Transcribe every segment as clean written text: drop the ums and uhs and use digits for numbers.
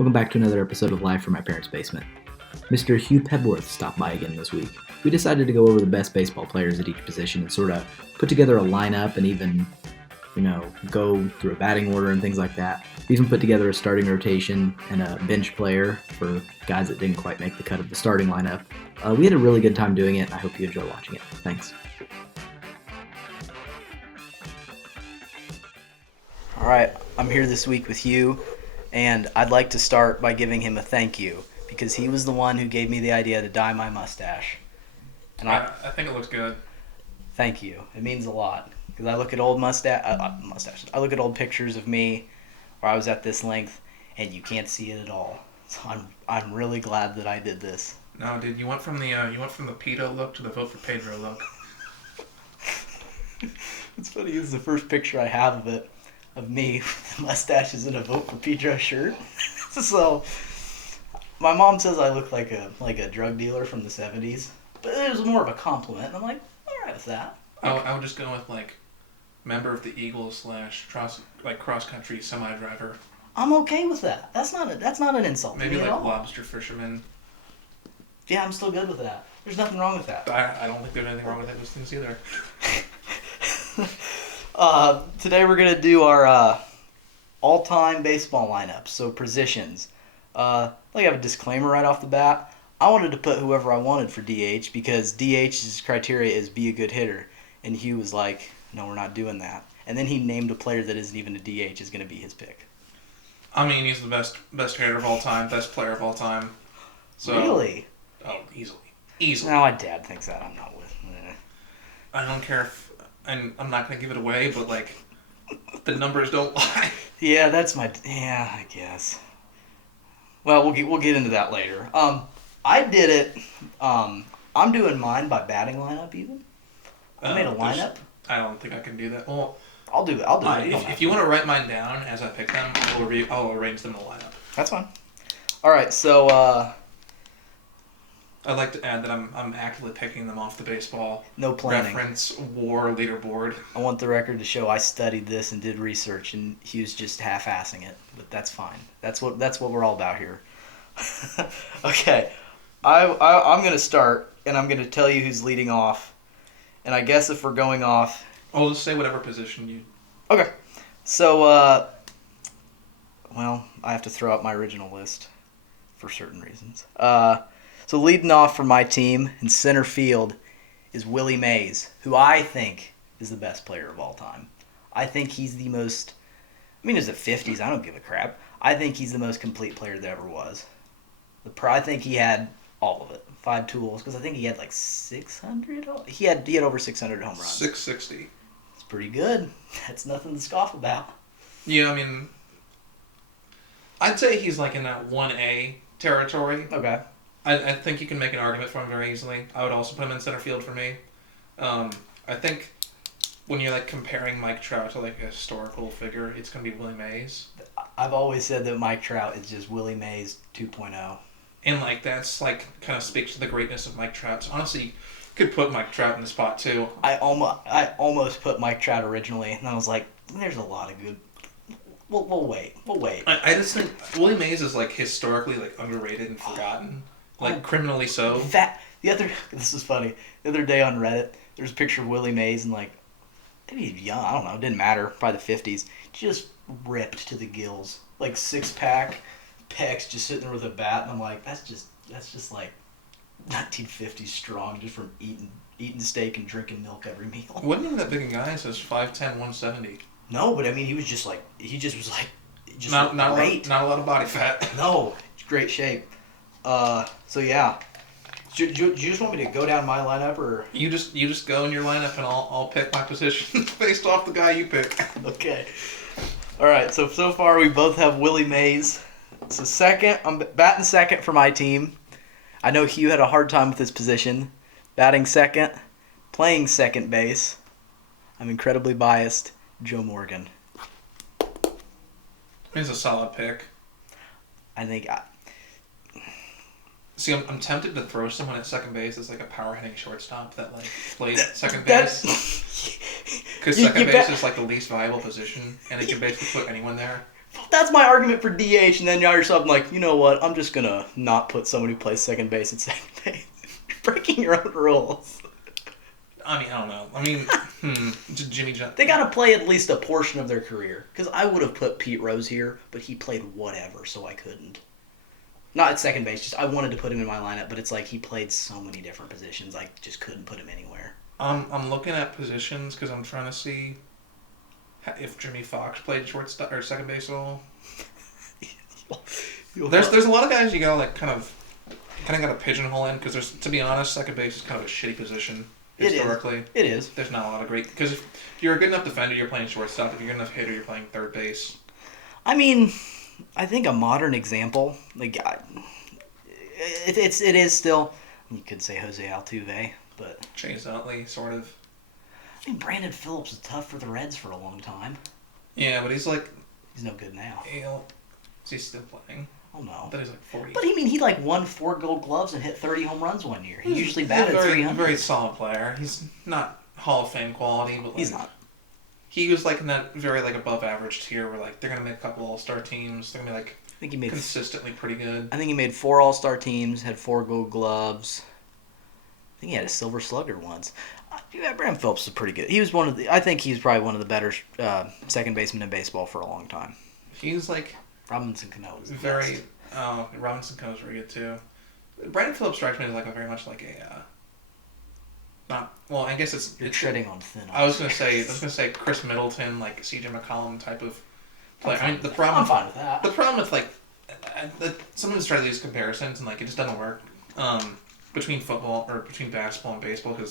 Welcome back to another episode of Live from My Parents' Basement. Mr. Hugh Pebworth stopped by again this week. We decided to go over the best baseball players at each position and sort of put together a lineup and even, go through a batting order and things like that. We even put together a starting rotation and a bench player for guys that didn't quite make the cut of the starting lineup. We had a really good time doing it, and I hope you enjoy watching it. Thanks. All right, I'm here this week with Hugh, and I'd like to start by giving him a thank you because he was the one who gave me the idea to dye my mustache. And I think it looks good. Thank you. It means a lot because I look at old mustaches. I look at old pictures of me where I was at this length, and you can't see it at all. So I'm really glad that I did this. No, dude, you went from the pedo look to the vote for Pedro look. It's funny. This is the first picture I have of it. Of me with mustaches and a vote for Pedro shirt. So my mom says I look like a drug dealer from the 70s, but it was more of a compliment, and I'm like, all right with that. I would just go with member of the Eagles / cross country semi driver. I'm okay with that. That's not an insult. Maybe to me at all. lobster fisherman. Yeah, I'm still good with that. There's nothing wrong with that. I don't think there's anything wrong with those things either. Today we're going to do our all-time baseball lineups, so positions. I have a disclaimer right off the bat. I wanted to put whoever I wanted for DH because DH's criteria is be a good hitter, and Hugh was like, no, we're not doing that. And then he named a player that isn't even a DH is going to be his pick. I mean, he's the best hitter of all time, best player of all time. So, really? Oh, easily. No, my dad thinks that. I'm not with. I don't care if... And I'm not going to give it away, but, the numbers don't lie. Yeah, I guess. Well, we'll get into that later. I did it, I'm doing mine by batting lineup even. I made a lineup. I don't think I can do that. Well, I'll do it. If you want to write mine down as I pick them, I'll arrange them in a lineup. That's fine. All right, so... I'd like to add that I'm actively picking them off the baseball no planning. reference war leaderboard. I want the record to show I studied this and did research, and Hugh's just half-assing it, but that's fine. That's what we're all about here. Okay, I'm gonna start, and I'm gonna tell you who's leading off, and I guess if we're going off, I'll just say whatever position you. Okay, so I have to throw out my original list for certain reasons. So leading off for my team in center field is Willie Mays, who I think is the best player of all time. I think he's the most... it's the 50s. I don't give a crap. I think he's the most complete player there ever was. I think he had all of it. 5 tools, because I think he had 600? He had over 600 home runs. 660. It's pretty good. That's nothing to scoff about. Yeah, I'd say he's in that 1A territory. Okay. I think you can make an argument for him very easily. I would also put him in center field for me. I think when you're comparing Mike Trout to a historical figure, it's going to be Willie Mays. I've always said that Mike Trout is just Willie Mays 2.0. And that's kind of speaks to the greatness of Mike Trout. So honestly, you could put Mike Trout in the spot too. I almost put Mike Trout originally, and I was like, there's a lot of good... We'll wait. I just think Willie Mays is historically underrated and forgotten. Criminally so. This is funny. The other day on Reddit, there's a picture of Willie Mays and maybe he's young, I don't know, it didn't matter, probably the 50s. Just ripped to the gills. 6-pack, pecs, just sitting there with a bat, and I'm like, that's just 1950s strong, just from eating steak and drinking milk every meal. Wasn't even that big a guy, so it's 5'10", 170. No, but he was just just not great. Not a lot of body fat. No, it's great shape. So yeah. Do you just want me to go down my lineup, or you just go in your lineup and I'll pick my position based off the guy you pick. Okay. All right. So far we both have Willie Mays. So second, I'm batting second for my team. I know Hugh had a hard time with his position, batting second, playing second base. I'm incredibly biased. Joe Morgan. He's a solid pick. I think. See, I'm tempted to throw someone at second base as a power hitting shortstop that played second base. Because second base is the least viable position, and you can basically put anyone there. That's my argument for DH, and then you're something like, you know what? I'm just gonna not put someone who plays second base at second base. You're breaking your own rules. I mean, I don't know. I mean, Jimmy Johnson. They gotta play at least a portion of their career. Because I would have put Pete Rose here, but he played whatever, so I couldn't. Not at second base, just I wanted to put him in my lineup, but it's like he played so many different positions, I just couldn't put him anywhere. I'm looking at positions because I'm trying to see if Jimmy Fox played shortstop or second base at all. There's a lot of guys you gotta like kind of gotta pigeonhole in because there's, to be honest, second base is kind of a shitty position historically. It is. There's not a lot of great because if you're a good enough defender, you're playing shortstop. If you're a good enough hitter, you're playing third base. I mean, I think a modern example, like it is still. You could say Jose Altuve, but Chase Utley, sort of. I mean, Brandon Phillips was tough for the Reds for a long time. Yeah, but he's no good now. Is he still playing? Oh no. I thought he's like 40. But he won 4 Gold Gloves and hit 30 home runs one year. He usually batted 300. Very solid player. He's not Hall of Fame quality, but like, he's not. He was like in that very like above average tier where like they're gonna make a couple All-Star teams. They're gonna be like I think he made consistently pretty good. I think he made 4 All-Star teams, had 4 Gold Gloves. I think he had a Silver Slugger once. Yeah, Brandon Phillips is pretty good. He was I think he's probably one of the better second basemen in baseball for a long time. He's like Robinson Cano is very. Robinson Cano is very good too. Brandon Phillips strikes me as like a very much like a. Not well. I guess it's treading on thin ice. I was gonna say Chris Middleton, like C.J. McCollum type of player. I mean, I'm fine with that. The problem with like sometimes try to use comparisons and like it just doesn't work between football or between basketball and baseball because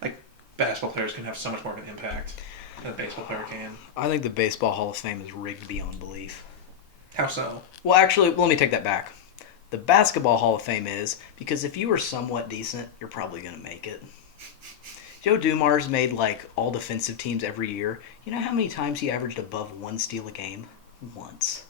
like basketball players can have so much more of an impact than a baseball player can. I think the Baseball Hall of Fame is rigged beyond belief. How so? Well, actually, let me take that back. The Basketball Hall of Fame is because if you were somewhat decent, you're probably going to make it. Joe Dumars made like all defensive teams every year. You know how many times he averaged above 1 steal a game? Once.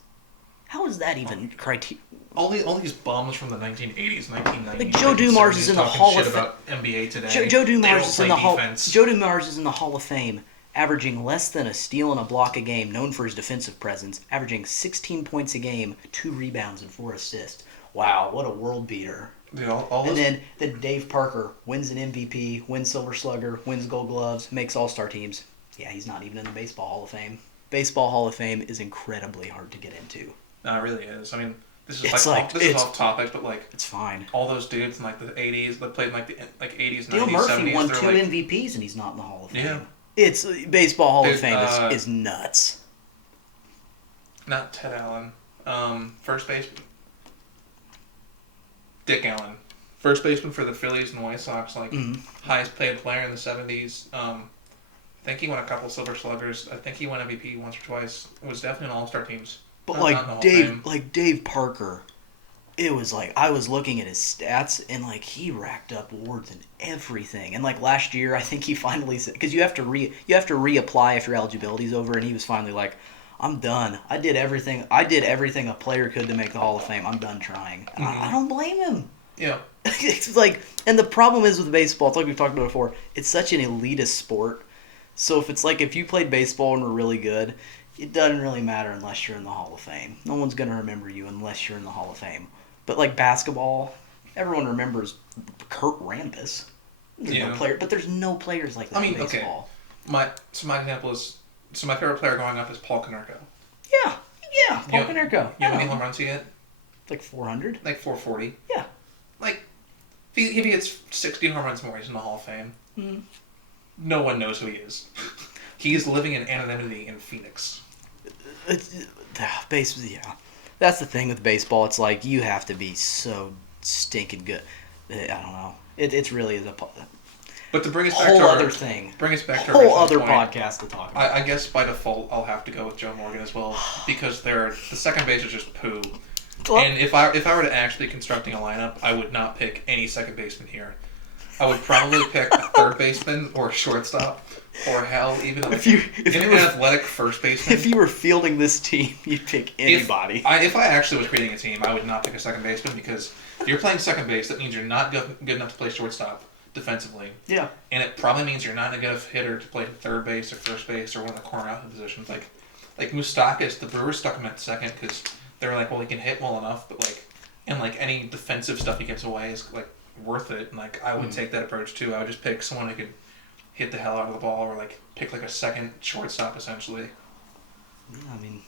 How is that even criteria? All these bums from the 1980s, 1990s. Like Joe Dumars is in the Hall of Fame. About NBA today. Joe Dumars is in the Hall. Defense. Joe Dumars is in the Hall of Fame, averaging less than a steal and a block a game, known for his defensive presence, averaging 16 points a game, 2 rebounds and 4 assists. Wow, what a world beater. Dude, then Dave Parker wins an MVP, wins Silver Slugger, wins Gold Gloves, makes All-Star teams. Yeah, he's not even in the Baseball Hall of Fame. Baseball Hall of Fame is incredibly hard to get into. No, it really is. I mean, this is It's off topic, but like it's fine. All those dudes in like the 80s that played in like the 80s, 90s, Neil Murphy 70s, won 2 like, MVPs and he's not in the Hall of Fame. Yeah. It's Baseball Hall of Dude, Fame is nuts. Not Ted Allen. First baseman. Dick Allen. First baseman for the Phillies and White Sox, like highest paid player in the 70s. I think he won a couple Silver Sluggers. I think he won MVP once or twice. It was definitely an All-Star teams. But Dave Parker, it was like I was looking at his stats and like he racked up awards and everything. And like last year, I think he finally said because you have to reapply if your eligibility's over, and he was finally like, "I'm done. I did everything a player could to make the Hall of Fame. I'm done trying." Mm-hmm. I don't blame him. Yeah. It's like, and the problem is with baseball, it's like we've talked about before, it's such an elitist sport. So if you played baseball and were really good, it doesn't really matter unless you're in the Hall of Fame. No one's going to remember you unless you're in the Hall of Fame. But like basketball, everyone remembers Kurt Rambis. No player, but there's no players like that in baseball. Okay. My example is, my favorite player growing up is Paul Konerko. Yeah, Paul Konerko. You know how many home runs he hit? Like 400? Like 440. Yeah. Like, if he gets 60 home runs more, he's in the Hall of Fame. Mm. No one knows who he is. He is living in anonymity in Phoenix. Yeah. That's the thing with baseball. It's like you have to be so stinking good. I don't know. It really is a but to bring us back whole to our other thing. Bring us back to whole our other point, podcast to talk about. I guess by default I'll have to go with Joe Morgan as well because the second base is just poo. Well, and if I were to actually be constructing a lineup, I would not pick any second baseman here. I would probably pick a third baseman or a shortstop, or hell, even an athletic first baseman. If you were fielding this team, you'd pick anybody. If I actually was creating a team, I would not pick a second baseman because if you're playing second base, that means you're not good enough to play shortstop defensively. Yeah. And it probably means you're not a good enough hitter to play third base or first base or one of the corner outfield positions. Like, Like Moustakas, the Brewers stuck him at second because they were like, well, he can hit well enough, but like, and like any defensive stuff he gives away is like worth it. And like I would take that approach too. I would just pick someone who could hit the hell out of the ball, or like pick like a second shortstop essentially. I mean,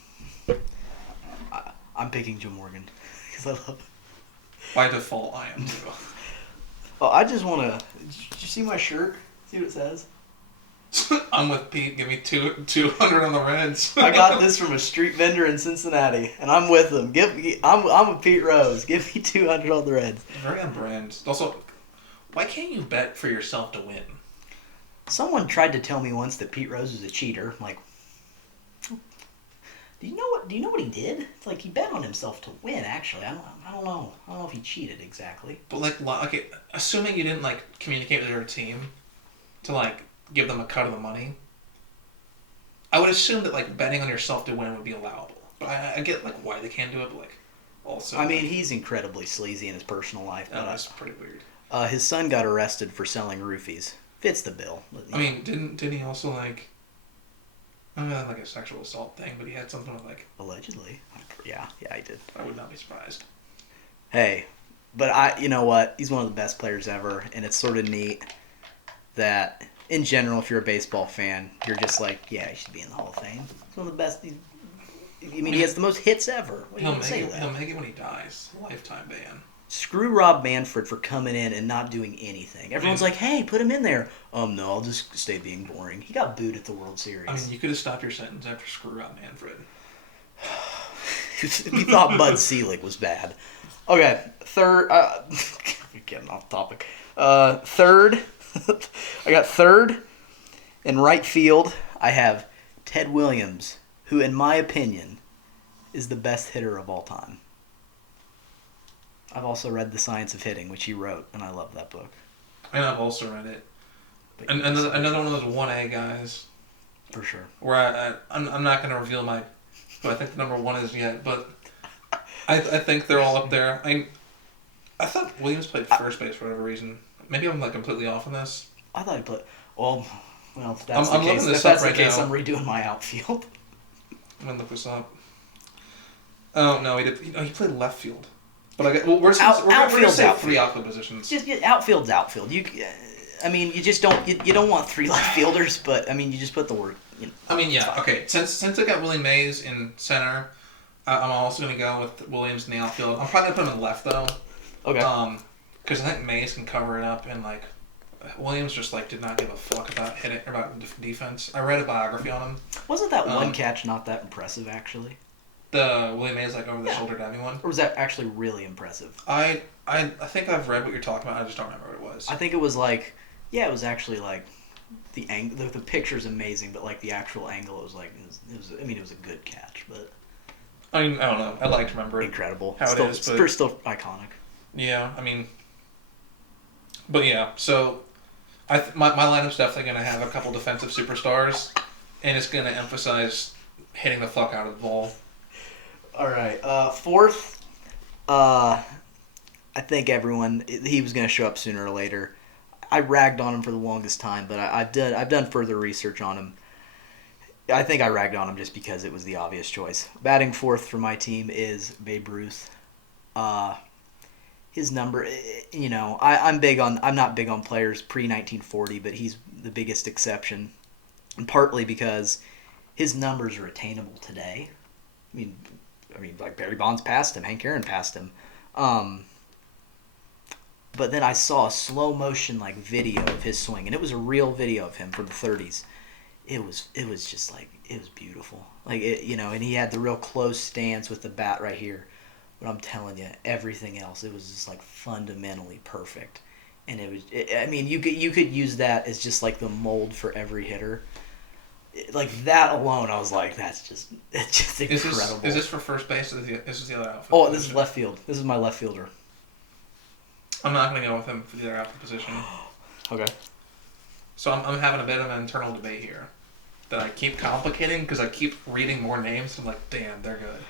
I'm picking Joe Morgan because I love it. By default, I am too. Oh, I just want to. Did you see my shirt? See what it says? I'm with Pete. Give me 200 on the Reds. I got this from a street vendor in Cincinnati, and I'm with him. I'm with Pete Rose. Give me 200 on the Reds. Very on brand. Also, why can't you bet for yourself to win? Someone tried to tell me once that Pete Rose was a cheater. I'm like, do you know what he did? It's like he bet on himself to win. Actually, I don't know. I don't know if he cheated exactly. But like, okay, assuming you didn't like communicate with your team to like give them a cut of the money, I would assume that like betting on yourself to win would be allowable. But I get like why they can't do it, but like also. I mean, he's incredibly sleazy in his personal life. But that's pretty weird. His son got arrested for selling roofies. Fits the bill. I mean, didn't he also like? I mean, like a sexual assault thing, but he had something with like. Allegedly, yeah, he did. I would not be surprised. Hey, but you know what? He's one of the best players ever, and it's sort of neat that, in general, if you're a baseball fan, you're just like, yeah, he should be in the Hall of Fame. He's one of the best. I mean, he has the most hits ever. He'll make it when he dies. Lifetime ban. Screw Rob Manfred for coming in and not doing anything. Everyone's like, hey, put him in there. No, I'll just stay being boring. He got booed at the World Series. I mean, you could have stopped your sentence after Screw Rob Manfred. You thought Bud Selig was bad. Okay, third. We're getting off topic. Third. I got third. In right field, I have Ted Williams, who, in my opinion, is the best hitter of all time. I've also read The Science of Hitting, which he wrote, and I love that book. And I've also read it. And another one of those 1A guys. For sure. Where I'm not going to reveal who I think the number one is yet, but I think they're all up there. I thought Williams played first base for whatever reason. Maybe I'm like completely off on this. I thought he played. Well, if that's the case, I'm redoing my outfield. I'm going to look this up. Oh, no, he did. He played left field. But we're going to say three outfield positions. Just outfield's outfield. You just don't. You don't want three left fielders, but I mean, you just put the word. I mean, yeah, okay. Since I got Willie Mays in center, I'm also going to go with Williams in the outfield. I'm probably going to put him in the left though. Okay. Because I think Mays can cover it up, and like Williams just like did not give a fuck about defense. I read a biography on him. Wasn't that one catch not that impressive actually? The Willie Mays like over the shoulder diving one? Or was that actually really impressive? I think I've read what you're talking about. I just don't remember what it was. I think it was like, it was actually like the picture's amazing, but like the actual angle, it was a good catch, but. I mean, I don't know. I like to remember it. Incredible. How still, it is, but still iconic. Yeah, I mean, but yeah. So, my lineup's definitely going to have a couple defensive superstars, and it's going to emphasize hitting the fuck out of the ball. All right. Fourth, I think he was going to show up sooner or later. I ragged on him for the longest time, but I've done further research on him. I think I ragged on him just because it was the obvious choice. Batting fourth for my team is Babe Ruth. His number, I'm not big on players pre-1940, but he's the biggest exception, and partly because his numbers are attainable today. I mean, like Barry Bonds passed him, Hank Aaron passed him. But then I saw a slow motion like video of his swing, and it was a real video of him from the 30s. It was just like, it was beautiful. Like and he had the real close stance with the bat right here. But I'm telling you, everything else, it was just like fundamentally perfect. And you could use that as just like the mold for every hitter. Like that alone, I was like, it's just incredible. Is this for first base, or this is the other outfield? Oh, this is left field. This is my left fielder. I'm not going to go with him for the other outfield position. Okay. So I'm having a bit of an internal debate here that I keep complicating because I keep reading more names. I'm like, damn, they're good.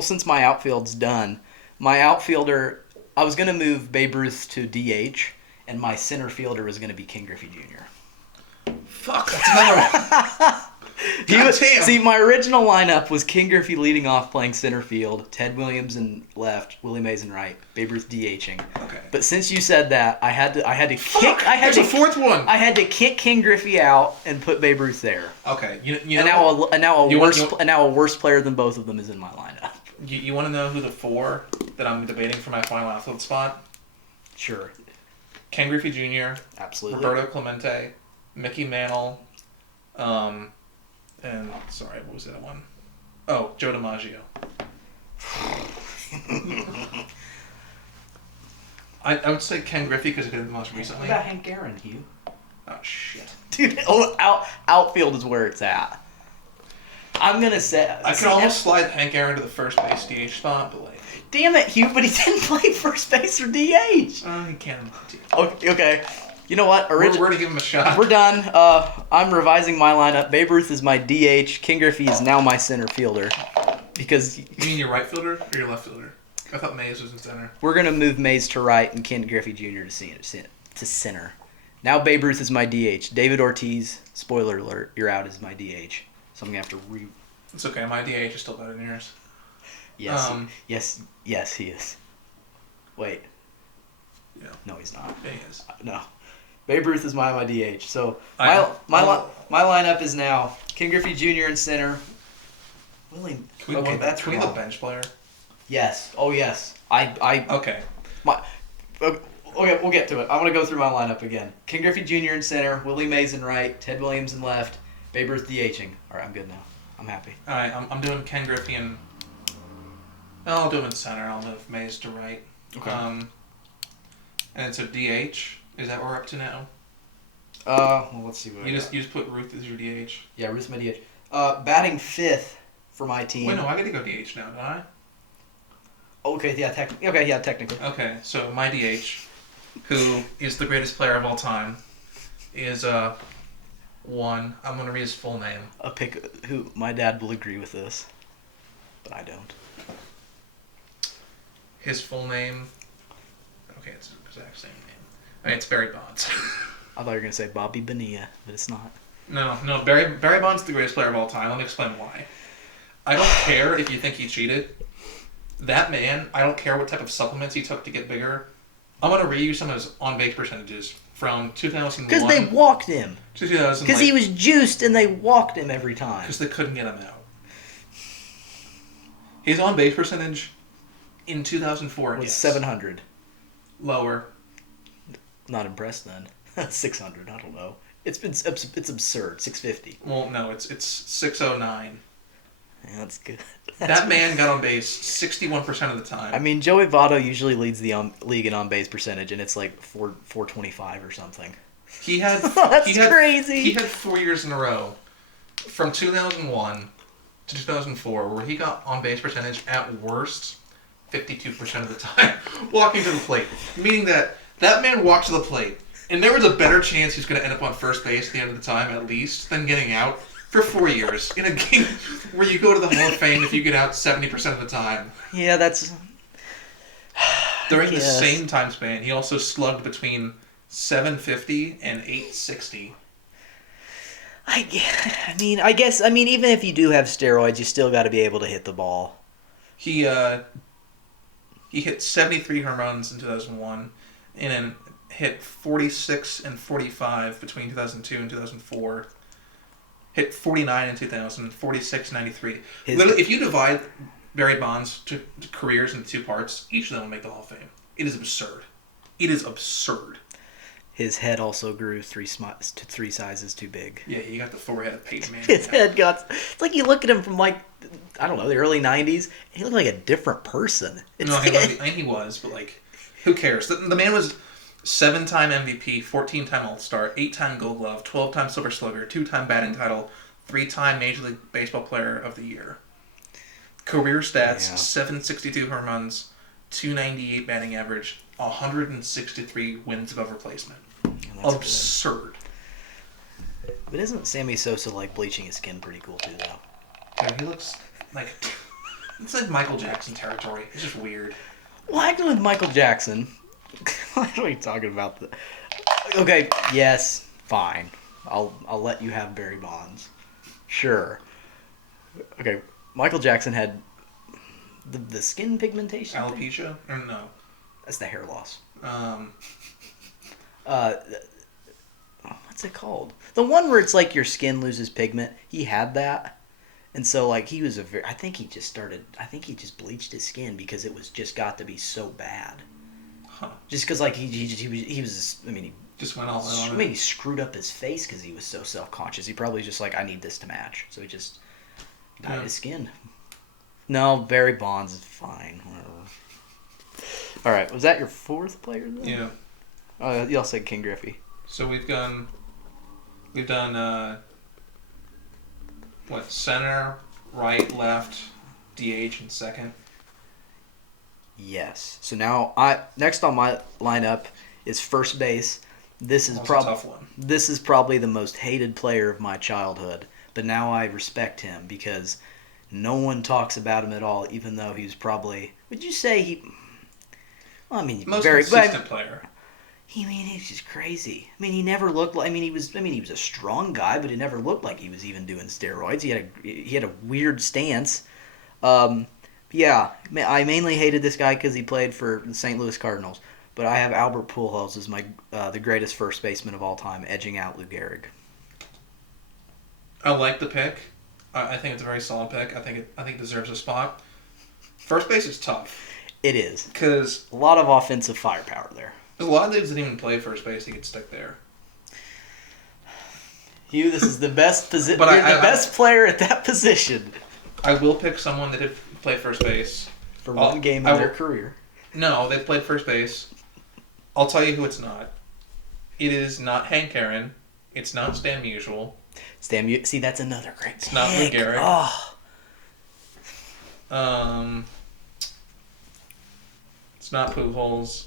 Since my outfield's done, my outfielder, I was going to move Babe Ruth to DH, and my center fielder was going to be King Griffey Jr. Fuck, that's another one. God damn. See, my original lineup was Ken Griffey leading off, playing center field, Ted Williams in left, Willie Mays in right, Babe Ruth DHing. Okay. But since you said that, I had to Fuck, there's a fourth one. I had to kick Ken Griffey out and put Babe Ruth there. Okay, you And know now a worse player than both of them is in my lineup. You want to know who the four that I'm debating for my final outfield spot? Sure. Ken Griffey Jr., Absolutely. Roberto Clemente, Mickey Mantle, and sorry, what was the other one? Oh, Joe DiMaggio. I would say Ken Griffey because he did it the most recently. What about Hank Aaron, Hugh? Oh shit, dude! Outfield is where it's at. I'm gonna say I could almost slide Hank Aaron to the first base DH spot, but like, damn it, Hugh! But he didn't play first base or DH. He can. Okay. You know what? We're gonna give him a shot. We're done. I'm revising my lineup. Babe Ruth is my DH. Ken Griffey is now my center fielder. Because you mean your right fielder or your left fielder? I thought Mays was in center. We're gonna move Mays to right and Ken Griffey Jr. to center. Now Babe Ruth is my DH. David Ortiz, spoiler alert, you're out as my DH. So I'm gonna have to It's okay. My DH is still better than yours. Yes. Yes, he is. Wait. Yeah. No, he's not. Yeah, he is. No. Babe Ruth is my DH. So my lineup is now Ken Griffey Jr. in center. Can we have a bench player? Yes. Oh yes. Okay, we'll get to it. I'm gonna go through my lineup again. Ken Griffey Jr. in center, Willie Mays in right, Ted Williams in left, Babe Ruth DHing. All right, I'm good now. I'm happy. All right, I'm doing Ken Griffey and I'll do him in center. I'll move Mays to right. Okay. And so DH, is that what we're up to now? Well, let's see what you just put Ruth as your DH. Yeah, Ruth's my DH. Batting fifth for my team. Wait, no, I got to go DH now, don't I? Okay, yeah, technically. Okay, so my DH, who is the greatest player of all time, is one. I'm gonna read his full name. A pick who my dad will agree with this, but I don't. His full name. Okay, it's the exact same name. I mean, it's Barry Bonds. I thought you were gonna say Bobby Bonilla, but it's not. No. Barry Bonds is the greatest player of all time. Let me explain why. I don't care if you think he cheated. That man, I don't care what type of supplements he took to get bigger. I'm going to read you some of his on-base percentages from 2001. Because they walked him. To 2000. Because he was juiced and they walked him every time. Because they couldn't get him out. His on-base percentage in 2004 was 700. Lower. Not impressed then. 600, I don't know. It's absurd. 650. Well, no, it's 609. Yeah, that's good. That man got on base 61% of the time. I mean, Joey Votto usually leads the league in on-base percentage, and it's like 425 or something. He had crazy. He had 4 years in a row, from 2001 to 2004, where he got on-base percentage at worst 52% of the time walking to the plate, meaning that man walked to the plate, and there was a better chance he's going to end up on first base at the end of the time, at least, than getting out. For 4 years, in a game where you go to the Hall of Fame if you get out 70% of the time. Yeah, that's... During the same time span, he also slugged between 750 and 860. I mean, even if you do have steroids, you still got to be able to hit the ball. He hit 73 home runs in 2001, and then hit 46 and 45 between 2002 and 2004. Hit 49 in 2000, 46, 93. Literally, if you divide Barry Bonds' careers into two parts, each of them will make the Hall of Fame. It is absurd. It is absurd. His head also grew three sizes too big. Yeah, he got the forehead of Peyton Manning. His head got... It's like you look at him from, like, I don't know, the early 90s, he looked like a different person. He was, but, like, who cares? The man was 7-time MVP, 14-time All-Star, 8-time Gold Glove, 12-time Silver Slugger, 2-time batting title, 3-time Major League Baseball Player of the Year. Career stats, 762 home runs, 298 batting average, 163 wins above replacement. Absurd. Good. But isn't Sammy Sosa, like, bleaching his skin pretty cool, too, though? Yeah, he looks like... It's like Michael Jackson territory. It's just weird. Well, acting with Michael Jackson... What are we talking about? Okay, yes, fine. I'll let you have Barry Bonds. Sure. Okay, Michael Jackson had the skin pigmentation thing? Alopecia? Or no? That's the hair loss. Um, What's it called? The one where it's like your skin loses pigment. He had that. And so, like, he was I think he just bleached his skin because it was just got to be so bad. huh. Just because, like, he was, I mean, Just went all in on I it. mean, he screwed up his face because he was so self-conscious. He probably just like, I need this to match. So he just dyed his skin. No, Barry Bonds is fine. Whatever. All right, was that your fourth player then? Yeah. Oh, y'all said King Griffey. So we've done what, center, right, left, DH, and second. Yes. So now next on my lineup is first base. This is That was a tough one. This is probably the most hated player of my childhood, but now I respect him because no one talks about him at all, even though he was probably. Would you say he? Well, I mean, Most very consistent player. I mean, he's just crazy. I mean, he never looked like. He was a strong guy, but it never looked like he was even doing steroids. He had a weird stance. Yeah, I mainly hated this guy because he played for the St. Louis Cardinals. But I have Albert Pujols as my the greatest first baseman of all time, edging out Lou Gehrig. I like the pick. I think it's a very solid pick. I think it deserves a spot. First base is tough. It is. Because a lot of offensive firepower there. a lot of dudes didn't even play first base. He could stick there. Hugh, this is the best position. But You're the best player at that position. I will pick someone that did play first base. For one game in their career. No, they played first base. I'll tell you who it's not. It is not Hank Aaron. It's not Stan Musial. See, that's another great pick. It's not Lou Gehrig. Oh. It's not Pujols.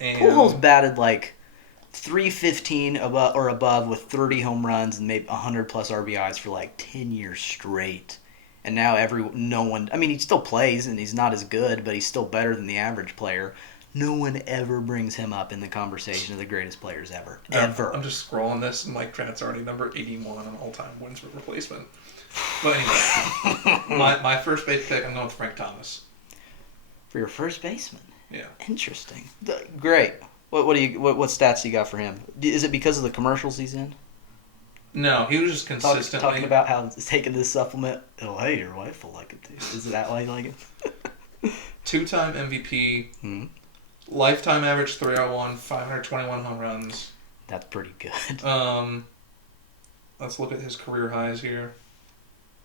And Pujols batted like .315 above with 30 home runs and maybe 100 plus RBIs for like 10 years straight. And now no one. I mean, he still plays and he's not as good, but he's still better than the average player. No one ever brings him up in the conversation of the greatest players ever. Ever. I'm just scrolling this, and Mike Trout's already number 81 on all-time wins for replacement. But anyway, my first base pick, I'm going with Frank Thomas. For your first baseman? Yeah. Interesting. Great. What stats do you got for him? Is it because of the commercials he's in? No, he was just consistently talking about how he's taking this supplement. Oh, hey, your wife will like it too. Is that why you like it? 2-time MVP. Lifetime average 301, 521 home runs. That's pretty good. Let's look at his career highs here.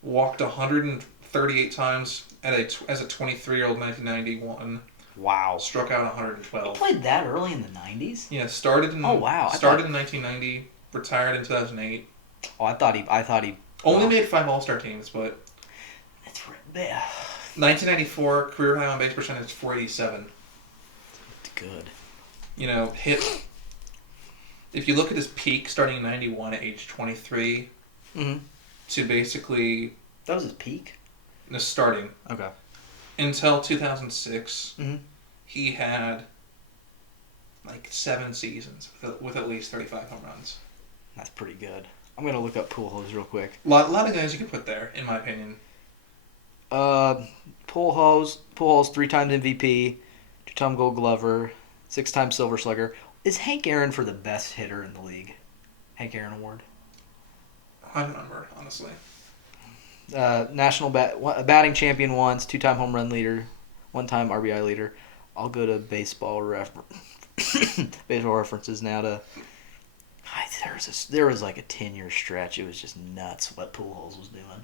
Walked 138 times as a 23-year-old 1991. Wow. Struck out 112. He played that early in the 90s? Yeah, started in Oh, wow. Started in 1990, retired in 2008. Oh, I thought he Only made 5 All-Star teams, but that's bad. 1994 career high on base percentage 487. Good. You know, hit. If you look at his peak starting in 91 at age 23, to basically that was his peak. Starting. Okay. Until 2006, he had like 7 seasons with at least 35 home runs. That's pretty good. I'm gonna look up Pujols real quick. A lot of guys you can put there, in my opinion. Pujols 3 times MVP, 2-time Gold Glover, 6-time Silver Slugger. Is Hank Aaron for the best hitter in the league? Hank Aaron Award. I don't remember, honestly. National batting champion once, 2-time home run leader, 1-time RBI leader. I'll go to baseball references now to. There was like a 10-year stretch. It was just nuts what Pujols was doing.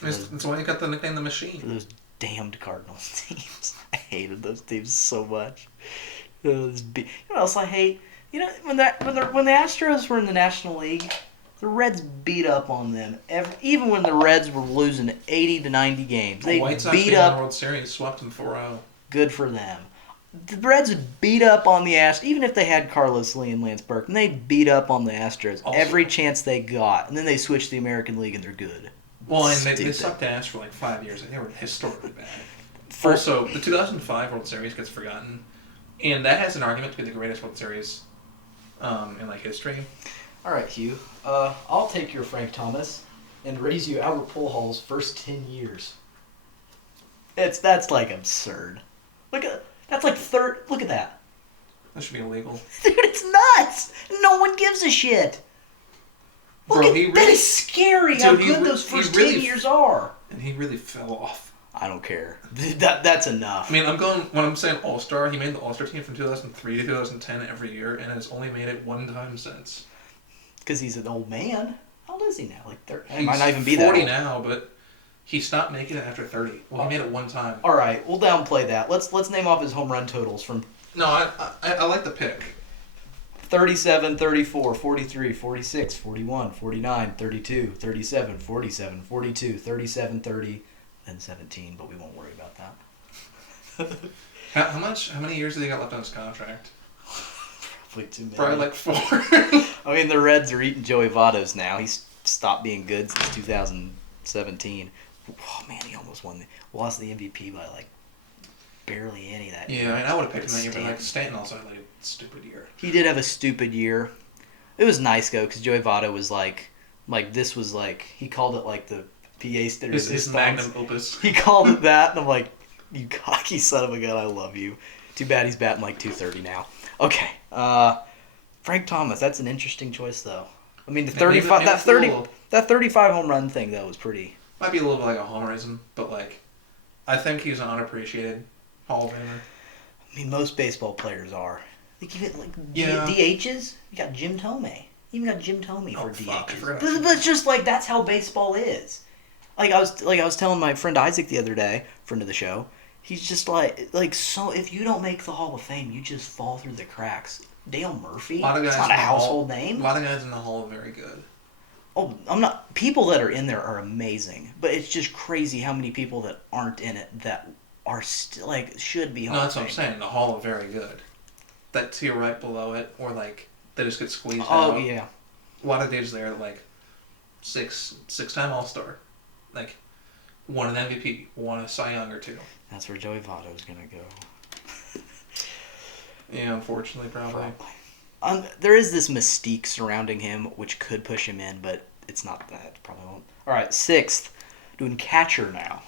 That's why he got the nickname the Machine. For those damned Cardinals teams. I hated those teams so much. You know what else I hate? You know, when the Astros were in the National League, the Reds beat up on them. Even when the Reds were losing 80 to 90 games, they White Sox beat up. The World Series, swept them 4-0. Good for them. The Reds would beat up on the Astros, even if they had Carlos Lee and Lance Burke, and they beat up on the Astros every chance they got, and then they switched to the American League and they're good. Well, and they sucked ass for like 5 years. They were historically bad. Also, the 2005 World Series gets forgotten, and that has an argument to be the greatest World Series in like history. All right, Hugh. I'll take your Frank Thomas and raise you Albert Pujols' first 10 years. That's like absurd. That's like third. Look at that. That should be illegal. Dude, it's nuts. No one gives a shit. Bro, that is scary how good those first 10 years are. And he really fell off. I don't care. That's enough. I mean, when I'm saying All-Star, he made the All-Star team from 2003 to 2010 every year, and has only made it one time since. Because he's an old man. How old is he now? Like 30? He He's might not even be that old. 40 now, but he stopped making it after 30. Well, he made it one time. All right, we'll downplay that. Let's name off his home run totals from... No, I like the pick. 37, 34, 43, 46, 41, 49, 32, 37, 47, 42, 37, 30, then 17, but we won't worry about that. How many years has he got left on his contract? Probably too many. Probably like 4. I mean, the Reds are eating Joey Votto's now. He's stopped being good since 2017. Oh, man, he almost lost the MVP by, like, barely any that year. Yeah, I mean, I would have picked him that year, but, like, Stanton also had, like, a stupid year. He did have a stupid year. It was nice, though, because Joey Votto was, like, this was, like, he called it, like, the PA standard. His magnum opus. He called it that, and I'm like, you cocky son of a gun, I love you. Too bad he's batting, like, 230 now. Okay. Frank Thomas, that's an interesting choice, though. I mean, the 35, that 35 home run thing, though, was pretty... Might be a little bit like a homerism, but, like, I think he's an unappreciated Hall of Famer. I mean, most baseball players are. Like, even, like, yeah. DHs, you got Jim Thome. You even got Jim Thome for DHs. Fuck, I forgot. But it's just, like, that's how baseball is. Like I was telling my friend Isaac the other day, friend of the show, he's just like so if you don't make the Hall of Fame, you just fall through the cracks. Dale Murphy, it's not a household name. A lot of guys in the Hall are very good. Oh, people that are in there are amazing, but it's just crazy how many people that aren't in it that are still, like, should be Hall of Fame. No, that's what I'm saying. The Hall are very good. That tier right below it, or, like, they just get squeezed out. Oh, yeah. A lot of dudes there, like, six-time All-Star. Like, won an MVP, won a Cy Young or two. That's where Joey Votto's going to go. Yeah, unfortunately, probably. There is this mystique surrounding him, which could push him in, but it's not that. Probably won't. All right, 6th. Doing catcher now.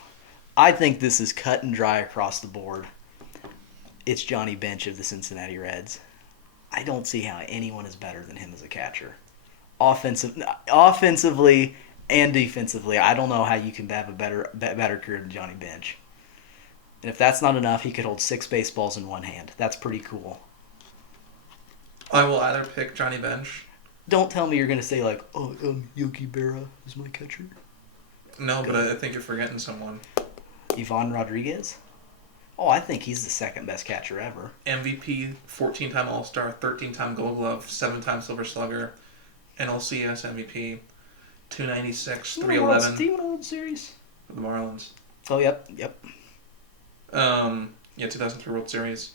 I think this is cut and dry across the board. It's Johnny Bench of the Cincinnati Reds. I don't see how anyone is better than him as a catcher. Offensively and defensively, I don't know how you can have a better career than Johnny Bench. And if that's not enough, he could hold 6 baseballs in one hand. That's pretty cool. I will either pick Johnny Bench. Don't tell me you're going to say, like, Yogi Berra is my catcher. No, but I think you're forgetting someone. Ivan Rodriguez? Oh, I think he's the second best catcher ever. MVP, 14-time All-Star, 13-time Gold Glove, 7-time Silver Slugger, NLCS MVP, 296, 311. Do you win a World Series? The Marlins. Oh, yep. Yeah, 2003 World Series.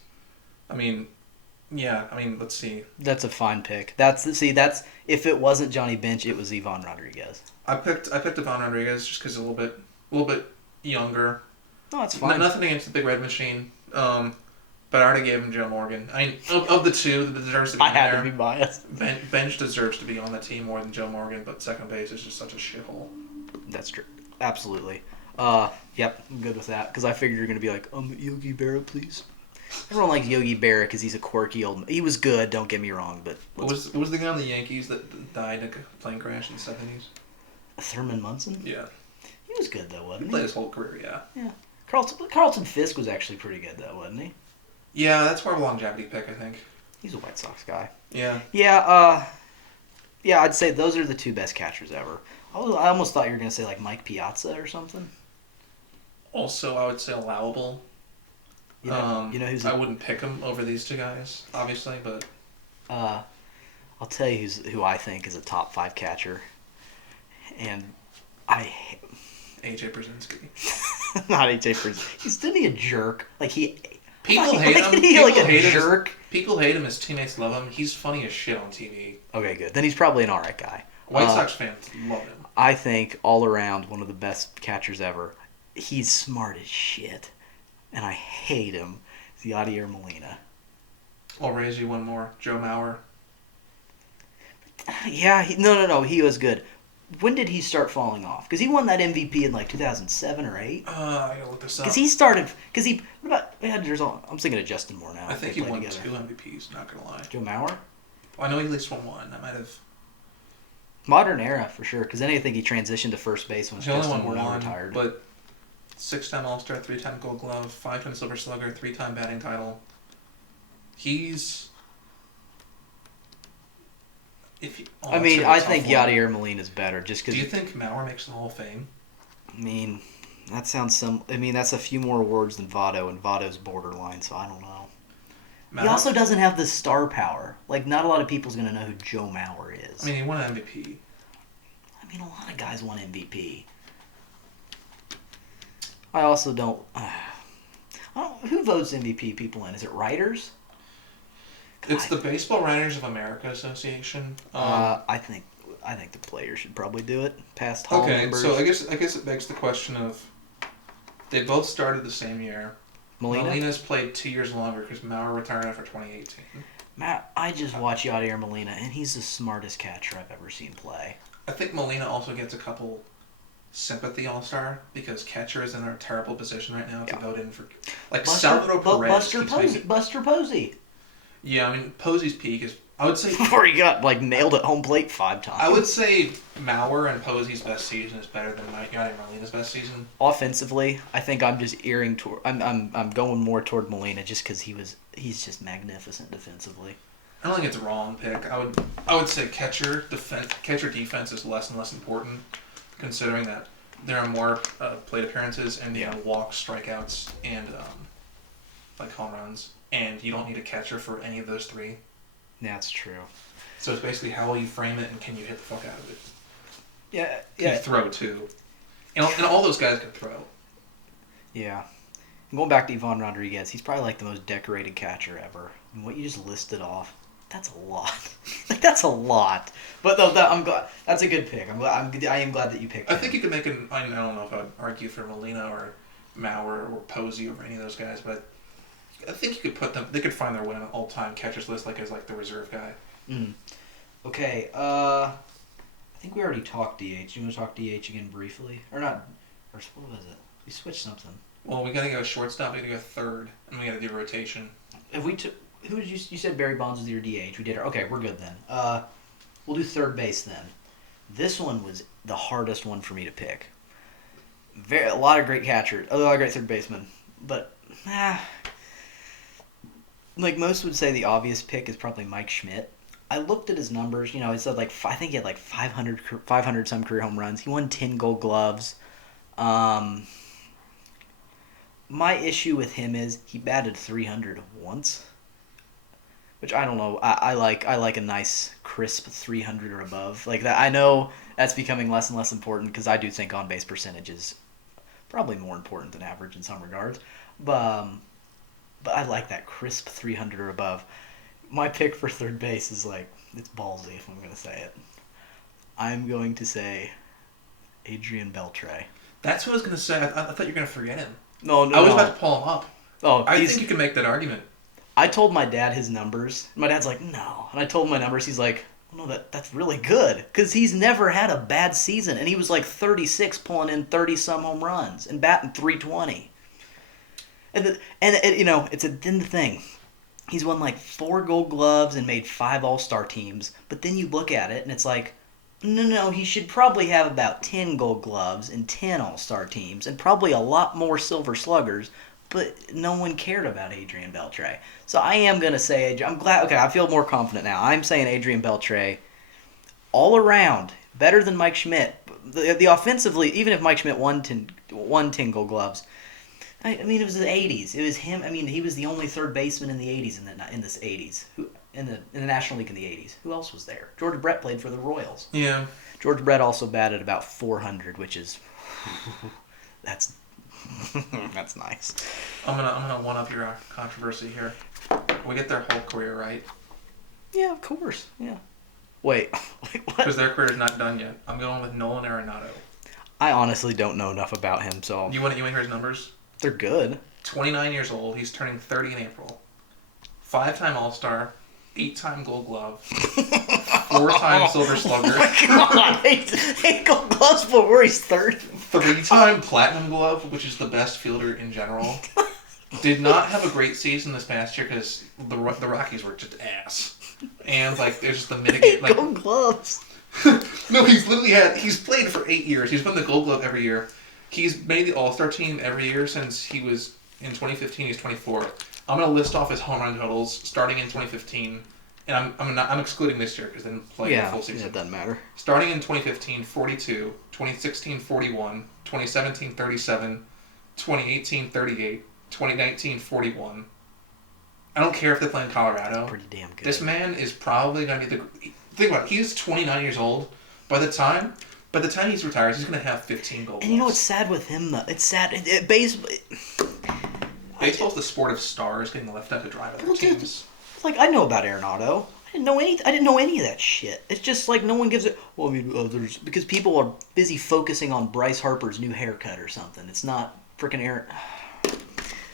Let's see. That's a fine pick. That's if it wasn't Johnny Bench, it was Ivan Rodriguez. I picked Ivan Rodriguez just because a little bit younger. No, it's fine. Nothing against the Big Red Machine. But I already gave him Joe Morgan. I mean, of the two that deserves to be I had to be biased. Bench deserves to be on the team more than Joe Morgan, but second base is just such a shithole. That's true. Absolutely. Yep, I'm good with that. Because I figured you're going to be like, Yogi Berra, please. Everyone likes Yogi Berra because he's a quirky old... He was good, don't get me wrong, but... What was the guy on the Yankees that died in a plane crash in the 70s? Thurman Munson? Yeah. He was good, though, wasn't he? He played his whole career, yeah. Yeah. Carlton Fisk was actually pretty good, though, wasn't he? Yeah, that's more of a longevity pick, I think. He's a White Sox guy. Yeah. Yeah, I'd say those are the 2 best catchers ever. I almost thought you were going to say, like, Mike Piazza or something. Also, I would say allowable. You know who's... I wouldn't pick him over these 2 guys, obviously, but... I'll tell you who I think is a top 5 catcher. And AJ Brzezinski. Not AJ Brzezinski. He's still a jerk. Like, People hate him. People hate him. His teammates love him. He's funny as shit on TV. Okay, good. Then he's probably an alright guy. White Sox fans love him. I think, all around, one of the best catchers ever. He's smart as shit. And I hate him. It's Yadier Molina. I'll raise you one more. Joe Mauer. Yeah, no. He was good. When did he start falling off? Because he won that MVP in like 2007 or 8. I gotta look this up. Because he started. Because he. What about? Yeah, I'm thinking of Justin Moore now. I think he won 2 MVPs. Not gonna lie. Joe Mauer. Well, I know he at least won one. I might have. Modern era for sure. Because then I think he transitioned to first base when He only Justin won Moore one, retired. but 6-time All-Star, 3-time Gold Glove, 5-time Silver Slugger, 3-time batting title. He's. I think Yadier Molina's better just because. Do you think Mauer makes the Hall of Fame? I mean, that sounds that's a few more awards than Votto, and Votto's borderline, so I don't know. He also doesn't have the star power. Like, not a lot of people's going to know who Joe Mauer is. I mean, he won an MVP. I mean, a lot of guys won MVP. I also don't. Who votes MVP people in? Is it writers? It's the Baseball Writers of America Association. I think the players should probably do it. Past Hall members. So I guess it begs the question of they both started the same year. Molina's played 2 years longer because Mauer retired after 2018. I just watch Yadier Molina, and he's the smartest catcher I've ever seen play. I think Molina also gets a couple sympathy All-Star because catcher is in a terrible position right now to vote in for Salvador Perez. Buster Posey. Yeah, I mean Posey's peak is I would say before he got nailed at home plate 5 times. I would say Mauer and Posey's best season is better than Yadier Molina's best season. Offensively, I think I'm just I'm going more toward Molina just because he's just magnificent defensively. I don't think it's a wrong pick. I would say catcher defense is less and less important, considering that there are more plate appearances and walks, strikeouts, and home runs, and you don't need a catcher for any of those 3. That's true. So it's basically how will you frame it and can you hit the fuck out of it? Yeah. Can you throw too? And all those guys can throw. Yeah. Going back to Ivan Rodriguez, he's probably the most decorated catcher ever. And what you just listed off, that's a lot. That's a lot. But I'm glad. That's a good pick. I am glad that you picked him. I think you could make I don't know if I'd argue for Molina or Mauer or Posey over any of those guys, but I think you could put them. They could find their way on an all-time catchers list, as the reserve guy. Mm. Okay. I think we already talked DH. You want to talk DH again briefly, or not? Or what was it? We switched something. Well, we gotta go shortstop. We gotta go third, and we gotta do rotation. If we took, who did you said Barry Bonds was your DH? We did. Okay, we're good then. We'll do third base then. This one was the hardest one for me to pick. A lot of great catchers, a lot of great third basemen, but most would say the obvious pick is probably Mike Schmidt. I looked at his numbers. It said I think he had 500 some career home runs. He won 10 Gold Gloves. My issue with him is he batted 300 once, which I don't know. I like a nice crisp 300 or above like that. I know that's becoming less and less important because I do think on base percentage is probably more important than average in some regards, but I like that crisp 300 or above. My pick for third base is it's ballsy if I'm going to say it. I'm going to say Adrian Beltre. That's what I was going to say. I thought you were going to forget him. No. I was about to pull him up. Oh, I think you can make that argument. I told my dad his numbers. My dad's like, no. And I told him my numbers. He's like, no, that's really good. Because he's never had a bad season. And he was 36 pulling in 30-some home runs and batting .320. Then the thing. He's won 4 Gold Gloves and made 5 All-Star teams. But then you look at it and it's no, he should probably have about 10 Gold Gloves and 10 All-Star teams and probably a lot more Silver Sluggers. But no one cared about Adrian Beltre. So I am going to say, I'm glad, okay, I feel more confident now. I'm saying Adrian Beltre, all around, better than Mike Schmidt. The offensively, even if Mike Schmidt won 10 Gold Gloves, I mean, it was the 80s. It was him. I mean, he was the only third baseman in the 80s in this 80s. In the National League in the 80s. Who else was there? George Brett played for the Royals. Yeah. George Brett also batted about 400, which is that's nice. I'm gonna one up your controversy here. We get their whole career right. Yeah, of course. Yeah. Wait, what? Because their career is not done yet. I'm going with Nolan Arenado. I honestly don't know enough about him, so. You want to hear his numbers? They're good. 29 years old. He's turning 30 in April. 5-time All-Star. 8-time Gold Glove. 4-time Silver Slugger. Oh my God. Eight Gold Gloves before he's 30. 3-time Platinum Glove, which is the best fielder in general. Did not have a great season this past year because the Rockies were just ass. And, like, there's just the mitigate. Like, Gold Gloves. No, he's played for 8 years. He's won the Gold Glove every year. He's made the All-Star team every year since he was, in 2015, he's 24. I'm going to list off his home run totals starting in 2015. And I'm excluding this year because they didn't play the full season. Yeah, it doesn't matter. Starting in 2015, 42. 2016, 41. 2017, 37. 2018, 38. 2019, 41. I don't care if they're playing Colorado. Pretty damn good. This man is probably going to be the... Think about it. He's 29 years old. By the time he's retired, he's going to have 15 gold. And you know what's sad with him, though? It's sad. Baseball's the sport of stars getting left out to drive other teams. Like, I know about Arenado. I didn't know any of that shit. It's just like no one gives it. Well, I mean, because people are busy focusing on Bryce Harper's new haircut or something. It's not freaking Aaron.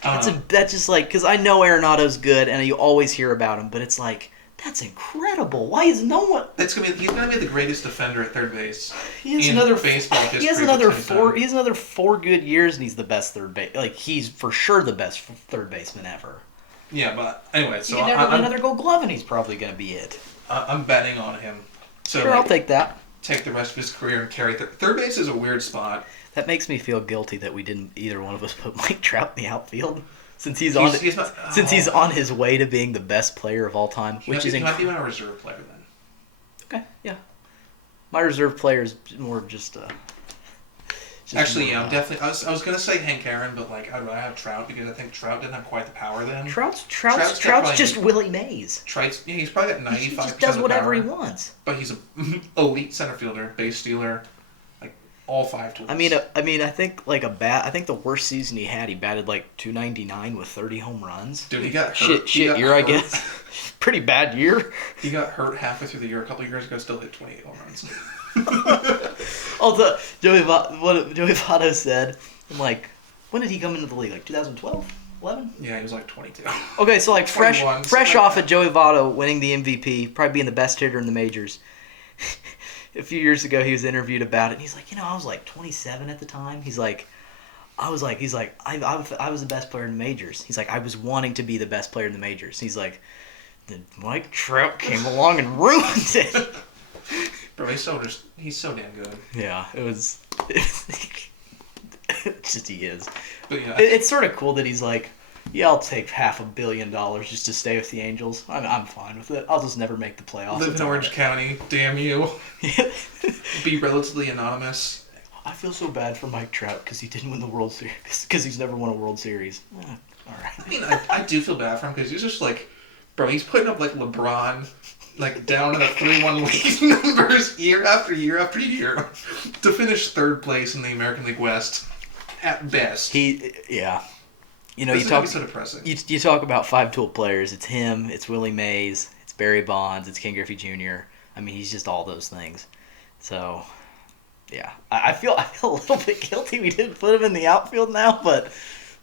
That's just like, because I know Arenado's good and you always hear about him, but it's like, that's incredible. Why is no one? He's gonna be the greatest defender at third base. He has baseball history. He has another 4 good years, and he's the best third base. Like, he's for sure the best third baseman ever. Yeah, but anyway, so he can never win another Gold Glove, and he's probably gonna be it. I'm betting on him. So sure, I'll take that. Take the rest of his career and carry third base is a weird spot. That makes me feel guilty that we didn't either one of us put Mike Trout in the outfield. Since he's on his way to being the best player of all time, He might be my reserve player then. Okay, yeah. My reserve player is more just actually, yeah, I'm definitely. I was gonna say Hank Aaron, but like I have Trout because I think Trout didn't have quite the power then. Trout's just Willie Mays. He's probably got 95%. He just does whatever he wants. But he's an elite center fielder, base stealer, like all 5 tools. I mean, I think I think the worst season he batted like 299 with 30 home runs. Dude, he got hurt. Shit year, I guess. Pretty bad year. He got hurt halfway through the year a couple of years ago. Still hit 28 home runs. Also, what Joey Votto said, I'm like, when did he come into the league? Like 2012, 11? Yeah, he was like 22. Okay, so like fresh like off of Joey Votto winning the MVP, probably being the best hitter in the majors. A few years ago, he was interviewed about it, and he's like, I was like 27 at the time. I was the best player in the majors. He's like, I was wanting to be the best player in the majors. He's like, then Mike Trout came along and ruined it. Bro, he's so damn good. Yeah, it's just he is. But yeah, it's sort of cool that he's like, yeah, I'll take $500 million just to stay with the Angels. I'm fine with it. I'll just never make the playoffs. Live in Orange County, damn you. Be relatively anonymous. I feel so bad for Mike Trout because he didn't win the World Series because he's never won a World Series. All right. I mean, I do feel bad for him because he's just like, bro, he's putting up like LeBron. Like down to the 3-1 league numbers year after year after year to finish third place in the American League West at best. Yeah. You talk so depressing. You talk about 5-tool players. It's him. It's Willie Mays. It's Barry Bonds. It's Ken Griffey Jr. I mean, he's just all those things. So, yeah, I feel a little bit guilty we didn't put him in the outfield now, but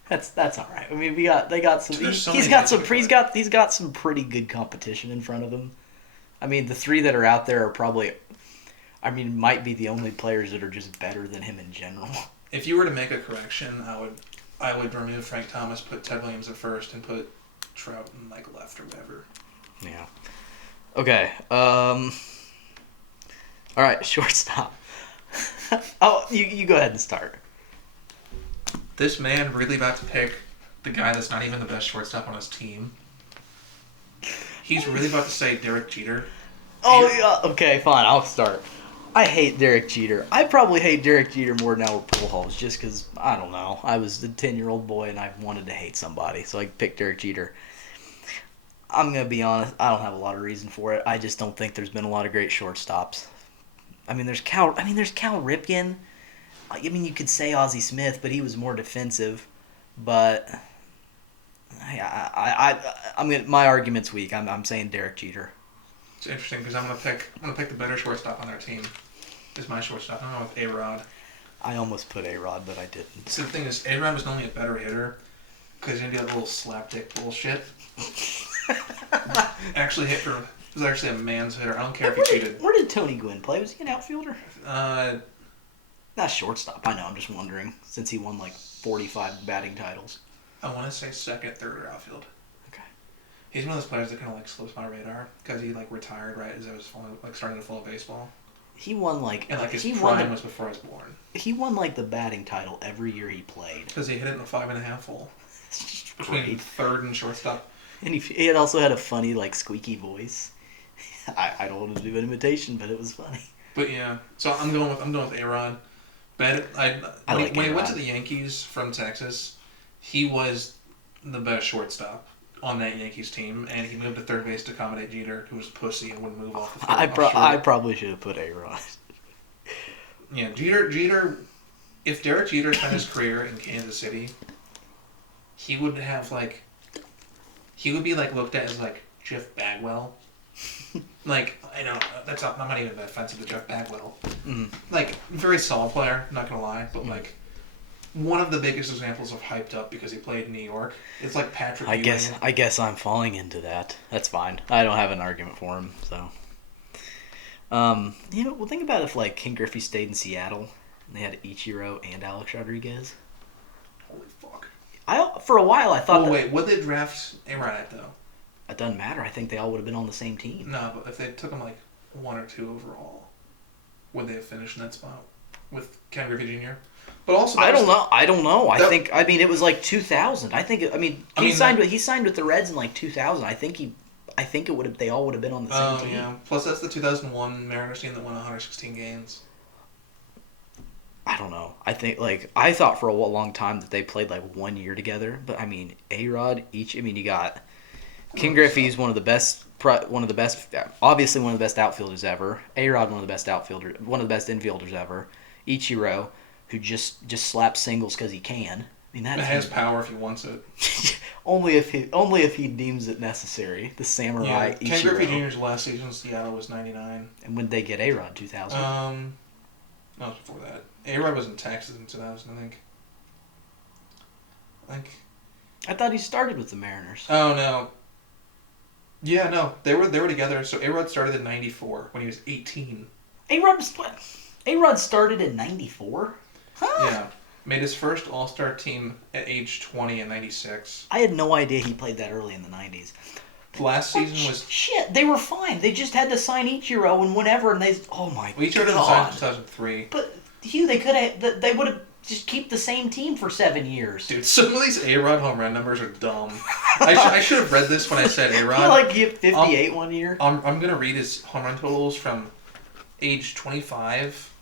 that's all right. I mean, they got some. He's got some pretty good competition in front of him. I mean, the 3 that are out there are probably, might be the only players that are just better than him in general. If you were to make a correction, I would remove Frank Thomas, put Ted Williams at first, and put Trout in like left or whatever. Yeah. Okay. All right, shortstop. You go ahead and start. This man really about to pick the guy that's not even the best shortstop on his team. He's really about to say Derek Jeter. Oh, yeah. Okay, fine. I'll start. I hate Derek Jeter. I probably hate Derek Jeter more than Albert Pujols just because, I don't know, I was a 10-year-old boy and I wanted to hate somebody, so I picked Derek Jeter. I'm going to be honest, I don't have a lot of reason for it. I just don't think there's been a lot of great shortstops. There's Cal Ripken. You could say Ozzie Smith, but he was more defensive. But my argument's weak. I'm saying Derek Jeter. It's interesting because I'm gonna pick the better shortstop on our team. Is my shortstop. I'm going with A-Rod. I almost put A-Rod, but I didn't. So the thing is, A-Rod was not only a better hitter because he didn't do that little slapdick bullshit. Actually hit for He was actually a man's hitter. I don't care if Where he did, cheated. where did Tony Gwynn play? Was he an outfielder? Uh, Not shortstop. I know. I'm just wondering since he won like 45 batting titles. I want to say second, third, or outfield. Okay. He's one of those players that kind of like slips my radar because he like retired right as I was starting to follow baseball. He won like And like his he prime won was before I was born. he won like the batting title every year he played. Because he hit it in the 5.5 hole between Great. third and shortstop. And he had also had a funny like squeaky voice. I don't want to do an imitation, but it was funny. But yeah, so I'm going with A-Rod. But when he went to the Yankees from Texas, he was the best shortstop on that Yankees team, and he moved to third base to accommodate Jeter, who was a pussy and wouldn't move off the field. I probably should have put A-Rod. Yeah, Jeter. If Derek Jeter spent his career in Kansas City, he would be like looked at as like Jeff Bagwell. Like, I know I'm not even that offensive to Jeff Bagwell. Mm-hmm. Like, very solid player, not gonna lie, but like one of the biggest examples of hyped up because he played in New York. It's like Patrick Ewing. I guess I'm falling into that. That's fine. I don't have an argument for him. So, well, think about if like King Griffey stayed in Seattle and they had Ichiro and Alex Rodriguez. Holy fuck! For a while I thought. Wait, would they draft A-Rod at though? It doesn't matter. I think they all would have been on the same team. No, but if they took him like 1 or 2 overall, would they have finished in that spot with Ken Griffey Jr.? But also, I don't know. I mean, it was like 2000. He signed with the Reds in like 2000. I think it would have. They all would have been on the same team. Yeah. Plus, that's the 2001 Mariners team that won 116 games. I don't know. I thought for a long time that they played like 1 year together. But I mean, A-Rod you got King Griffey's one of the best, obviously one of the best outfielders ever. A-Rod one of the best infielders ever. Ichiro, who just slaps singles because he can. I mean that has power if he wants it. only if he deems it necessary. The samurai Ichiro. Ken Griffey Jr.'s last season in Seattle was 99. And when did they get A-Rod? 2000. No, it was before that. A-Rod was in Texas in 2000, I think. I thought he started with the Mariners. Oh no. Yeah, no, they were together. So A-Rod started in '94 when he was 18. A-Rod started in '94. Huh? Yeah, made his first All-Star team at age 20 in '96. I had no idea he played that early in the '90s. Last season was shit. They were fine. They just had to sign Ichiro and whenever, and oh my god. Ichiro didn't sign in 2003. But Hugh, they would have just keep the same team for 7 years. Dude, some of these A-Rod home run numbers are dumb. I should have read this when I said A-Rod. Like he hit 58 1 year. I'm gonna read his home run totals from age 25.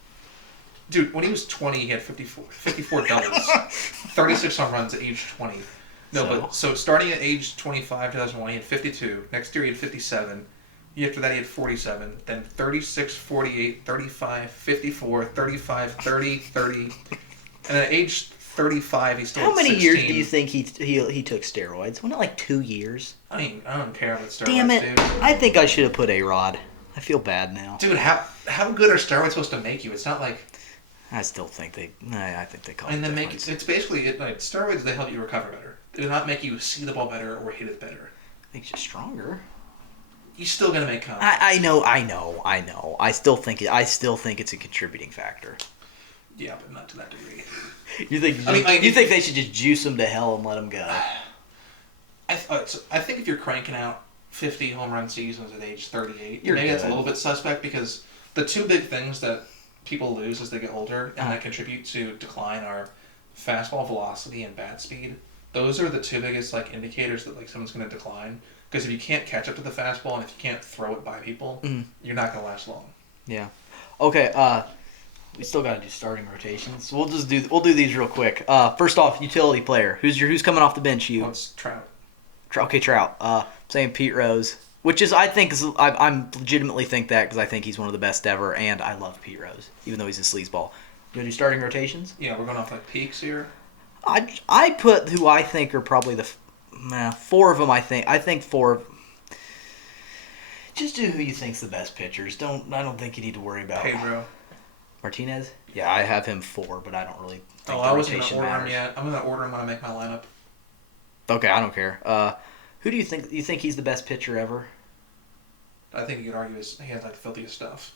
Dude, when he was 20, he had 54 doubles, 36 home runs at age 20. So starting at age 25, 2001, he had 52. Next year, he had 57. Year after that, he had 47. Then 36, 48, 35, 54, 35, 30, 30. And at age 35, he still How had many 16. years do you think he took steroids? Wasn't it like 2 years? I mean, I don't care about steroids, Damn it. dude. I think I should have put A-Rod. I feel bad now. Dude, how good are steroids supposed to make you? It's not like... I still think I think they call it. And then it's basically, steroids, they help you recover better. They do not make you see the ball better or hit it better. Makes you stronger. You're still going to make contact. I know. I still think it's a contributing factor. Yeah, but not to that degree. You think they should just juice him to hell and let him go? I think if you're cranking out 50 home run seasons at age 38, maybe that's a little bit suspect because the two big things that people lose as they get older and that contribute to decline are fastball velocity and bat speed. Those are the two biggest indicators that someone's going to decline. Because if you can't catch up to the fastball and if you can't throw it by people, you're not going to last long. Yeah. Okay. We still got to do starting rotations. We'll do these real quick. First off, utility player. Who's coming off the bench? You. Well, it's Trout. Okay, Trout. Saying Pete Rose, which is I'm legitimately think that because I think he's one of the best ever, and I love Pete Rose, even though he's a sleazeball. You gonna do starting rotations? Yeah, we're going off peaks here. I put who I think are probably the 4 of them. I think 4. Just do who you think's the best pitchers. I don't think you need to worry about Pedro Martinez. Yeah, I have him 4, but I don't really think I wasn't going to order him yet. I'm going to order him when I make my lineup. Okay, I don't care. Who do you think he's the best pitcher ever? I think you could argue he has like the filthiest stuff.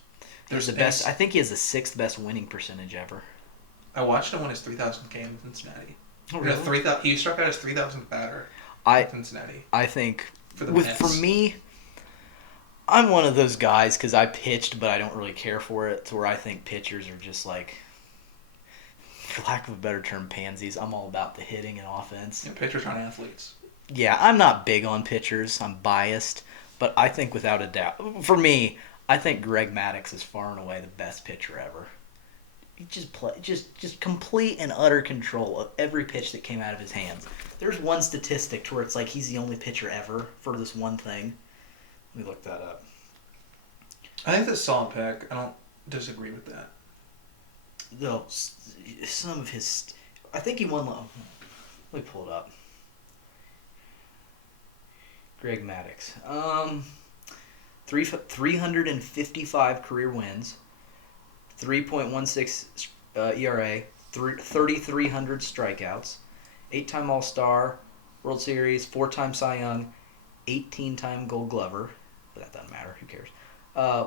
There's the best. I think he has the 6th best winning percentage ever. I watched him win his 3,000th game in Cincinnati. Oh, really? He struck out his 3,000th batter in Cincinnati. I think for me, I'm one of those guys because I pitched, but I don't really care for it. To where I think pitchers are just like, for lack of a better term, pansies. I'm all about the hitting and offense. Yeah, pitchers aren't athletes. Yeah, I'm not big on pitchers. I'm biased, but I think without a doubt, for me, I think Greg Maddux is far and away the best pitcher ever. He just complete and utter control of every pitch that came out of his hands. There's one statistic to where it's like he's the only pitcher ever for this one thing. Let me look that up. I think that's a solid pick. I don't disagree with that. Though some of his, I think he won. Let me pull it up. Greg Maddux. 355 career wins, 3.16 ERA, 3,300 strikeouts, 8-time All-Star, World Series, 4-time Cy Young, 18-time Gold Glover. But that doesn't matter. Who cares?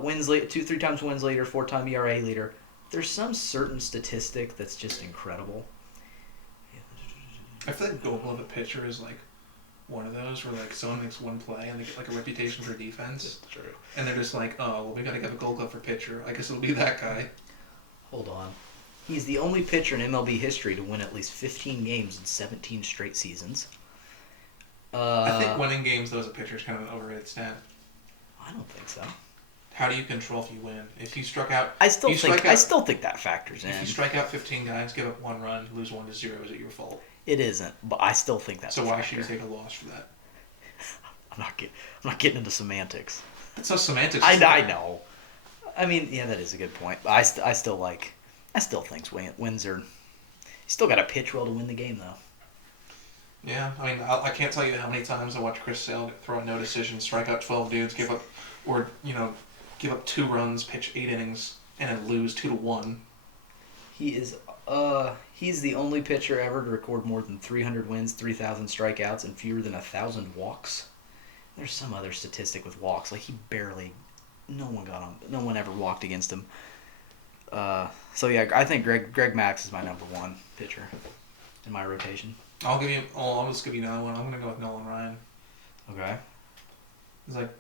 Wins lead, 3 times wins leader, 4-time ERA leader. There's some certain statistic that's just incredible. I feel like Gold Glove pitcher is like one of those where like someone makes one play and they get like a reputation for defense. That's true. And they're just like, oh, well, we got to get a Gold Glove for pitcher. I guess it'll be that guy. Hold on. He's the only pitcher in MLB history to win at least 15 games in 17 straight seasons. I think winning games, though, as a pitcher is kind of an overrated stat. I don't think so. How do you control if you win? If you struck out... I still think that factors in. If you strike out 15 guys, give up 1 run, lose 1-0, is it your fault? It isn't, but I still think that's so why should you take a loss for that? I'm not getting into semantics. It's not semantics. I know. I mean, yeah, that is a good point. But I still think wins are... You still got to pitch well to win the game, though. Yeah, I mean, I can't tell you how many times I watched Chris Sale throw a no decision, strike out 12 dudes, give up 2 runs, pitch 8 innings, and then lose 2-1. He's the only pitcher ever to record more than 300 wins, 3,000 strikeouts, and fewer than 1,000 walks. There's some other statistic with walks, like no one ever walked against him. So yeah, I think Greg Maddux is my number 1 pitcher in my rotation. I'll just give you another one. I'm gonna go with Nolan Ryan. Okay. He's like,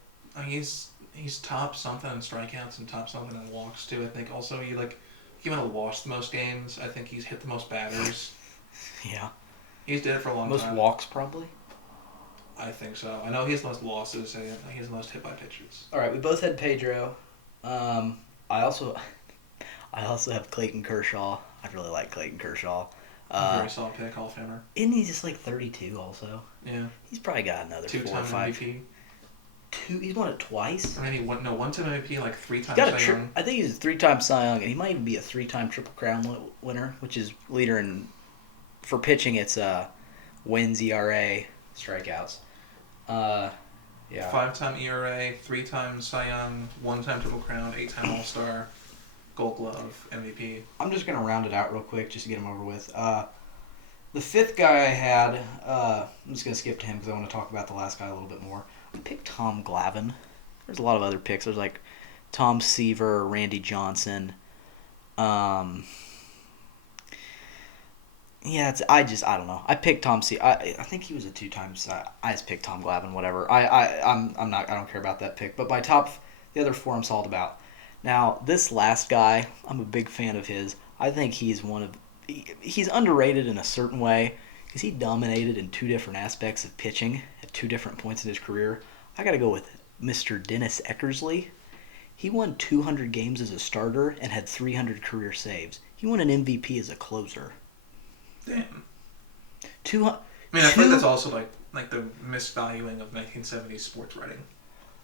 he's top something in strikeouts and top something in walks too. I think also he might have lost the most games. I think he's hit the most batters. Yeah. He's did it for a long time. Most walks probably. I think so. I know he has the most losses. And he's the most hit by pitches. All right, we both had Pedro. I also have Clayton Kershaw. I really like Clayton Kershaw. Very solid pick, Hall of Famer. Isn't he just like 32 also? Yeah. He's probably got another 4 or 5. MVP. He's won it twice. Or maybe one time MVP, like 3 times. I think he's a 3-time Cy Young, and he might even be a 3-time Triple Crown winner, which is leader in for pitching. It's wins, ERA, strikeouts. Yeah. 5-time ERA, 3 times Cy Young, 1-time Triple Crown, 8-time All Star. Gold Glove, MVP. I'm just going to round it out real quick just to get him over with. The 5th guy I had, I'm just going to skip to him because I want to talk about the last guy a little bit more. I picked Tom Glavine. There's a lot of other picks. There's like Tom Seaver, Randy Johnson. I don't know. I picked Tom Seaver. I think he was a 2-time. I just picked Tom Glavine, whatever. I don't care about that pick. But the other 4 I'm solid about. Now, this last guy, I'm a big fan of his. I think he's underrated in a certain way because he dominated in 2 different aspects of pitching at 2 different points in his career. I got to go with Mr. Dennis Eckersley. He won 200 games as a starter and had 300 career saves. He won an MVP as a closer. Damn. I feel like that's also like the misvaluing of 1970s sports writing.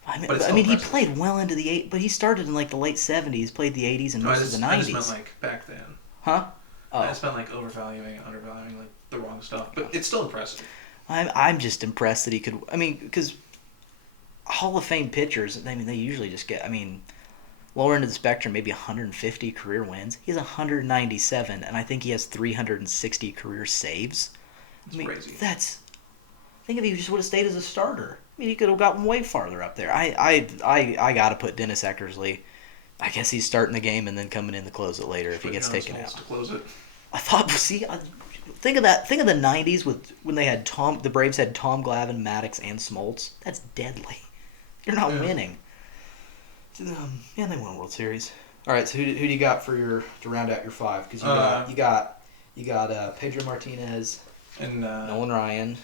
He played well into the 80s, but he started in like the late 70s, played the 80s and most of the 90s. I just meant like back then. Huh? Oh. I just meant like overvaluing, undervaluing like the wrong stuff, but it's still impressive. I'm just impressed that he could. Because Hall of Fame pitchers, they usually just get. Lower end of the spectrum, maybe 150 career wins. He has 197, and I think he has 360 career saves. That's crazy. Think if he just would have stayed as a starter. mean, he could have gotten way farther up there. I got to put Dennis Eckersley. I guess he's starting the game and then coming in to close it later if he gets taken out. To close it. I thought, think of that. Think of the '90s when they had the Braves had Tom Glavine, Maddox, and Smoltz. That's deadly. You're not winning. Yeah, they won a World Series. All right, so who do you got to round out your five? Because you got Pedro Martinez and Nolan Ryan,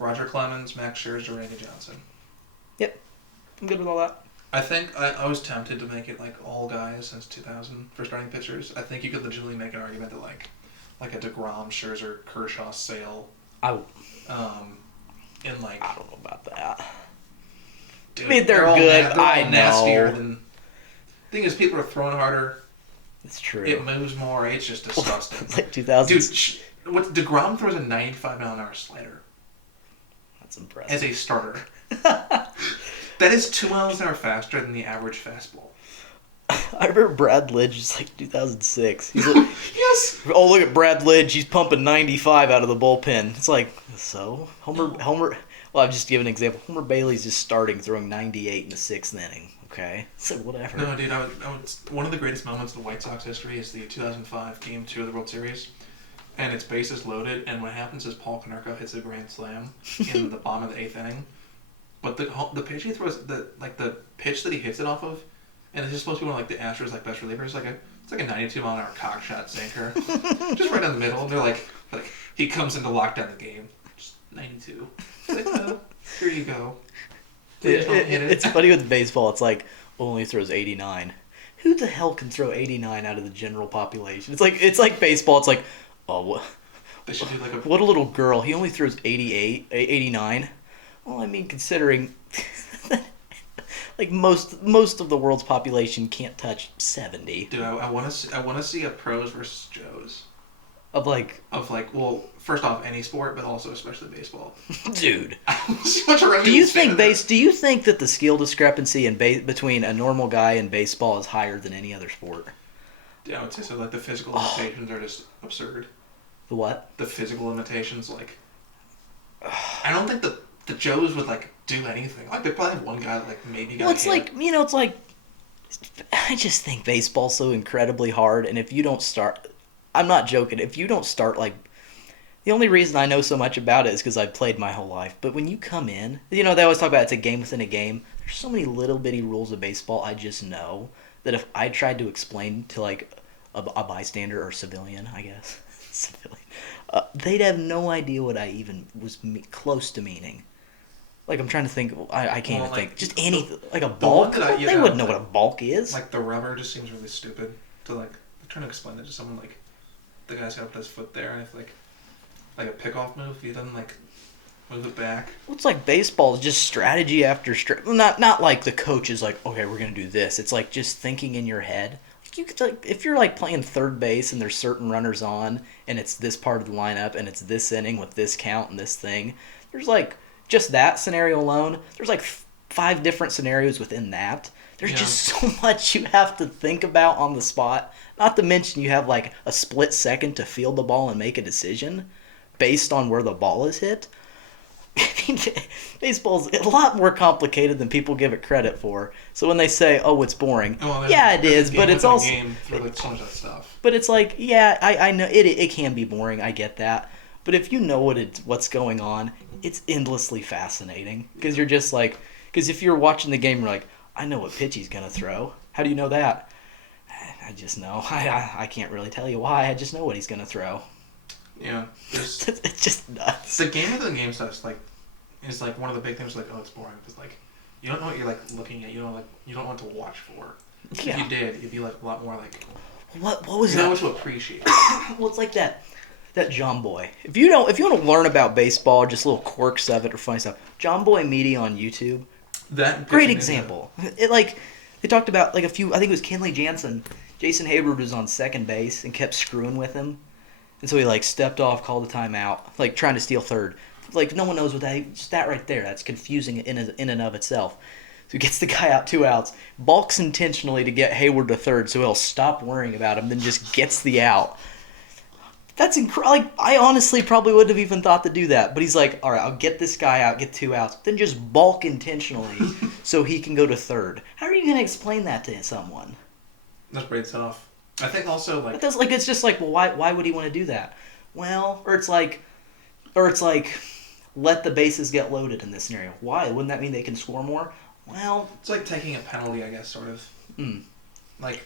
Roger Clemens, Max Scherzer, Randy Johnson. Yep, I'm good with all that. I think I was tempted to make it like all guys since 2000 for starting pitchers. I think you could legitimately make an argument that like a DeGrom, Scherzer, Kershaw, Sale. I don't know about that. Dude, I mean, they're good. They're all I know. Nastier than. Thing is, people are throwing harder. It's true. It moves more. It's just disgusting. Like 2000. Dude, what DeGrom throws a 95-mile-an-hour slider. That's impressive. As a starter. That is 2 miles an hour faster than the average fastball. I remember Brad Lidge is like 2006. He's like, yes. Oh, look at Brad Lidge. He's pumping 95 out of the bullpen. It's like, so Homer. Well, I'm just giving an example. Homer Bailey's just starting, throwing 98 in the 6th inning. Okay, so whatever. No, dude. One of the greatest moments in the White Sox history is the 2005 Game 2 of the World Series, and it's bases loaded. And what happens is Paul Konerko hits a grand slam in the bottom of the 8th inning. But the pitch he throws, the pitch that he hits it off of, and it's just supposed to be one of like the Astros like best relievers. It's like a 92-mile-an-hour cock shot sinker, just right in the middle. They're like he comes in to lock down the game, just 92. It's like, here you go. It's funny with baseball. It's like only throws 89. Who the hell can throw 89 out of the general population? It's like baseball. It's like, oh, what? They should do like what a little girl. He only throws 89. Well, I mean, considering like most of the world's population can't touch 70. Dude, I want to see a pros versus Joes. Of Well, first off, any sport, but also especially baseball. Dude, do you think that the skill discrepancy between a normal guy and baseball is higher than any other sport? Yeah, I would say so. Like the physical limitations are just absurd. The what? The physical limitations, like I don't think the Joes would like do anything. Like they probably have one guy that like maybe got. Well, it's like I just think baseball's so incredibly hard, and if you don't start. I'm not joking. If you don't start, the only reason I know so much about it is because I've played my whole life. But when you come in, they always talk about it's a game within a game. There's so many little bitty rules of baseball I just know that if I tried to explain to, a bystander or civilian, I guess, they'd have no idea what I even was close to meaning. Like, I'm trying to think. I can't even think. Just anything. Like a bulk. They wouldn't know what a bulk is. Like, the rubber just seems really stupid to, they're trying to explain it to someone, the guy's got to put his foot there, and if, a pickoff move, he doesn't, move it back. Well, it's like baseball is just strategy after strategy. Not like the coach is like, okay, we're going to do this. It's like just thinking in your head. You could, if you're, playing third base and there's certain runners on, and it's this part of the lineup, and it's this inning with this count and this thing, there's, just that scenario alone, there's, 5 different scenarios within that. There's just so much you have to think about on the spot. Not to mention you have a split second to field the ball and make a decision based on where the ball is hit. I mean, baseball's a lot more complicated than people give it credit for. So when they say, "Oh, it's boring," it is, but it's also game through so much of that stuff. But it's I know it can be boring. I get that. But if you know what's going on, it's endlessly fascinating because you're just because if you're watching the game, you're like, I know what pitch he's gonna throw. How do you know that? I just know. I can't really tell you why. I just know what he's gonna throw. Yeah, it's just nuts. The game within the game stuff is one of the big things. Oh, it's boring because you don't know what you're looking at. You don't know what to watch for. Yeah. If you did, it'd be a lot more What was that? You know what to appreciate. Well, it's like that John Boy. If you want to learn about baseball, just little quirks of it or funny stuff, John Boy Media on YouTube. That great example. They talked about a few. I think it was Kenley Jansen. Jason Hayward was on second base and kept screwing with him, and so he stepped off, called a timeout, trying to steal third. No one knows what just that right there. That's confusing in and of itself. So he gets the guy out 2 outs, balks intentionally to get Hayward to third, so he'll stop worrying about him, then just gets the out. That's incredible. Like, I honestly probably wouldn't have even thought to do that. But he's like, all right, I'll get this guy out, get 2 outs, then just balk intentionally so he can go to third. How are you going to explain that to someone? That's pretty tough. I think also, like... But that's, like, it's just like, well, why would he want to do that? Well, or it's like, let the bases get loaded in this scenario. Why? Wouldn't that mean they can score more? Well... It's like taking a penalty, I guess, sort of. Like...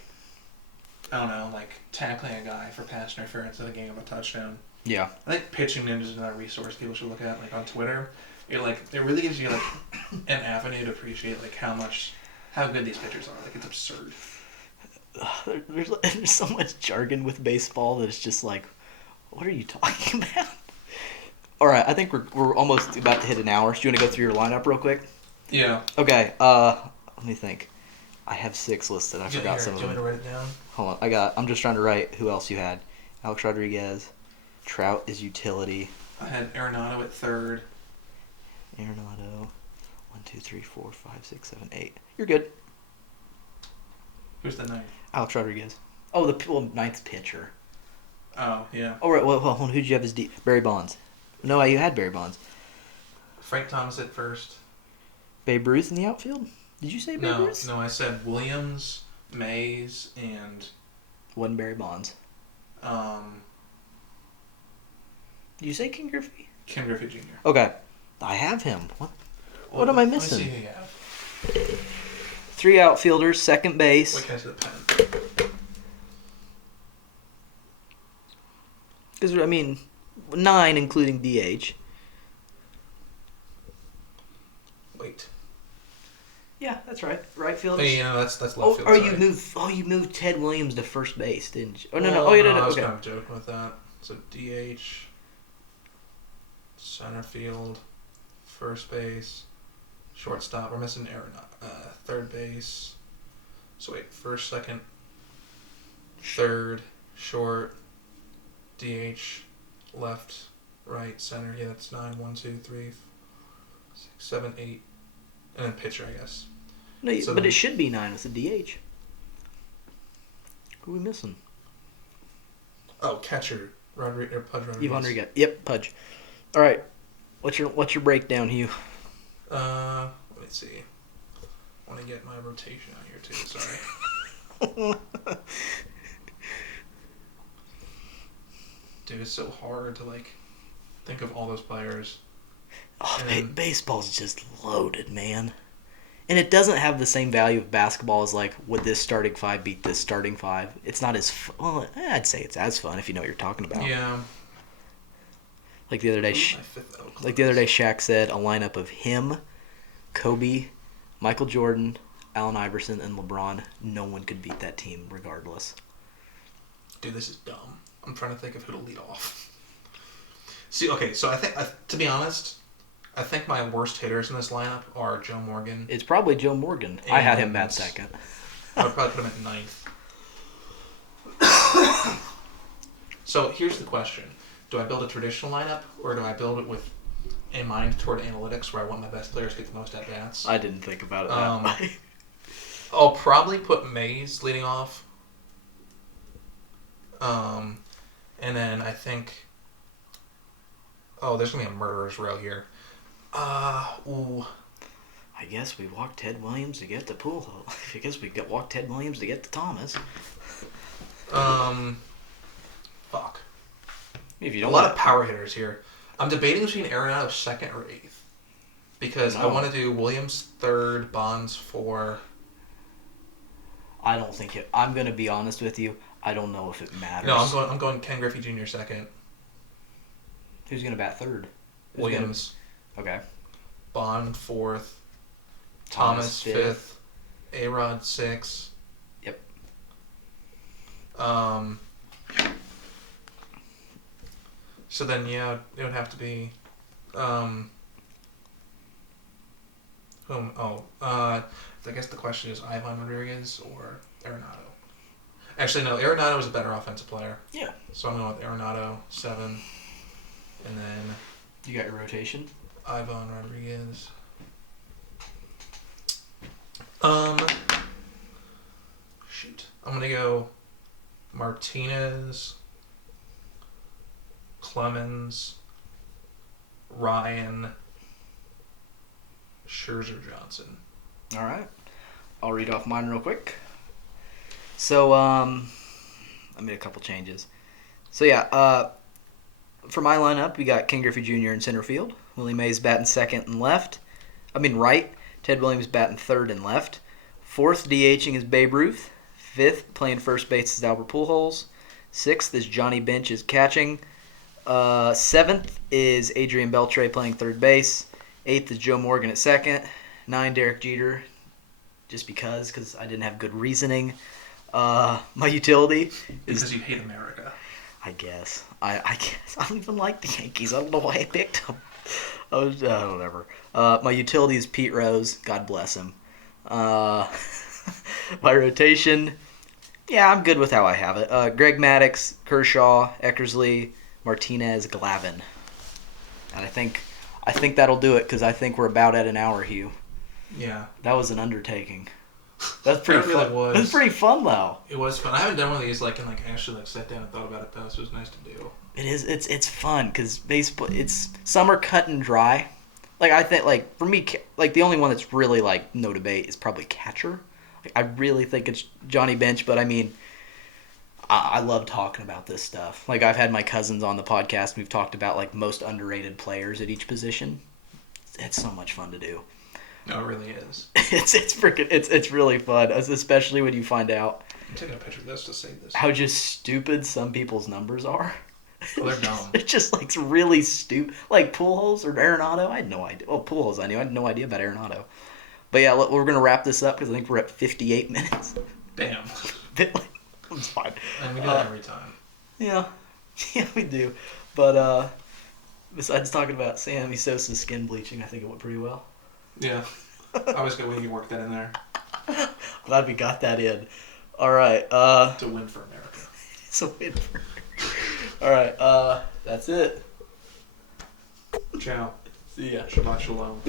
I don't know, like tackling a guy for pass interference in a game of a touchdown. Yeah. I think pitching ninja is another resource people should look at, like on Twitter. It really gives you like an avenue to appreciate like how good these pitchers are. Like it's absurd. There's so much jargon with baseball that it's just like, what are you talking about? All right, I think we're almost about to hit an hour. So do you want to go through your lineup real quick? Yeah. Okay. Let me think. I have 6 listed. I forgot some of them. Do you want me to write it down? Hold on. I'm just trying to write who else you had. Alex Rodriguez. Trout is utility. I had Arenado at third. Arenado. 1, 2, 3, 4, 5, 6, 7, 8. You're good. Who's the ninth? Alex Rodriguez. Oh, the ninth pitcher. Oh, yeah. Oh, right. Well, hold on. Who'd you have as D? Barry Bonds. No, you had Barry Bonds. Frank Thomas at first. Babe Ruth in the outfield? Did you say Babe Ruth? No, I said Williams, Mays, and... Wasn't Barry Bonds. Did you say Ken Griffey? Ken Griffey Jr. Okay. I have him. What am I missing? Let me see who you have. 3 outfielders, second base. Wait, can I see the pen? Because, 9 including DH. Wait. Yeah, that's right. Right field. Hey, that's left field. You moved Ted Williams to first base, didn't you? Oh no. I was Okay. kind of joking with that. So DH, center field, first base, shortstop. We're missing Aaron. Third base. So wait, first, second, third, short, DH, left, right, center. Yeah, that's 9. 1, 2, 3, 6, 7, 8. And then pitcher, I guess. No, so but it should be 9 with the DH. Who are we missing? Oh, catcher. Pudge Rodriguez. Yvonne Rodriguez. Yep, Pudge. All right. What's your breakdown, Hugh? Let me see. I want to get my rotation out here too. Sorry. Dude, it's so hard to think of all those players. Oh, baseball's just loaded, man. And it doesn't have the same value of basketball as would this starting 5 beat this starting 5? It's not as well. I'd say it's as fun if you know what you're talking about. Yeah. Like the other day, Shaq said a lineup of him, Kobe, Michael Jordan, Allen Iverson, and LeBron. No one could beat that team, regardless. Dude, this is dumb. I'm trying to think of who to lead off. See, okay, so I think, to be honest, I think my worst hitters in this lineup are Joe Morgan. It's probably Joe Morgan. I had him at second. I would probably put him at 9th. So here's the question. Do I build a traditional lineup, or do I build it with a mind toward analytics where I want my best players to get the most at-bats? I didn't think about it that way. I'll probably put Mays leading off. And then I think... Oh, there's going to be a murderer's row here. Ooh. I guess we walked Ted Williams to get to Poole. I guess we walked Ted Williams to get to Thomas. Fuck. If you don't a lot of power hitters here. I'm debating between Arenado 2nd or 8th. Because I want to do Williams 3rd, Bonds 4. I don't think it... I'm going to be honest with you. I don't know if it matters. No, I'm going Ken Griffey Jr. 2nd. Who's going to bat 3rd? Williams. Okay. Bond 4th. Thomas 5th. A-Rod 6th. Yep. So then, yeah, it would have to be... I guess the question is Ivan Rodriguez or Arenado. Actually, no, Arenado is a better offensive player. Yeah. So I'm going with Arenado 7. And then... You got your rotation? Ivan Rodriguez. Shoot. I'm going to go Martinez, Clemens, Ryan, Scherzer, Johnson. All right. I'll read off mine real quick. So, I made a couple changes. So, yeah, for my lineup, we got Ken Griffey Jr. in center field. Willie Mays batting second and right. Ted Williams batting third and left. Fourth, DHing is Babe Ruth. Fifth, playing first base is Albert Pujols. Sixth is Johnny Bench is catching. Seventh is Adrian Beltre playing third base. Eighth is Joe Morgan at second. 9, Derek Jeter, just because I didn't have good reasoning. My utility is... Because you hate America. I guess. I guess. I don't even like the Yankees. I don't know why I picked them. Whatever. My utility is Pete Rose. God bless him. My rotation, yeah, I'm good with how I have it. Greg Maddux, Kershaw, Eckersley, Martinez, Glavine. And I think that'll do it because I think we're about at an hour, Hugh. Yeah. That was an undertaking. That's pretty That really fun. was. That's pretty fun, though. It was fun. I haven't done one of these and actually sat down and thought about it though, so it was nice to do. It is. It's fun because baseball. Some are cut and dry. I think for me, the only one that's really no debate is probably catcher. I really think it's Johnny Bench, but I mean, I love talking about this stuff. I've had my cousins on the podcast. We've talked about most underrated players at each position. It's so much fun to do. No, it really is. It's really fun, especially when you find out. I'm taking a picture of this to save this. How just stupid some people's numbers are. Well, they're dumb. It's just really stupid. Pujols or Arenado, I had no idea. Well, Pujols I knew. I had no idea about Arenado. But yeah, we're going to wrap this up because I think we're at 58 minutes. Damn. It's fine. And we do that every time. Yeah. Yeah, we do. But besides talking about Sammy Sosa's skin bleaching, I think it went pretty well. Yeah. I was good when you worked that in there. Glad we got that in. All right. It's a win for America. It's a win for America. All right. That's it. Ciao. See ya. Shabbat shalom.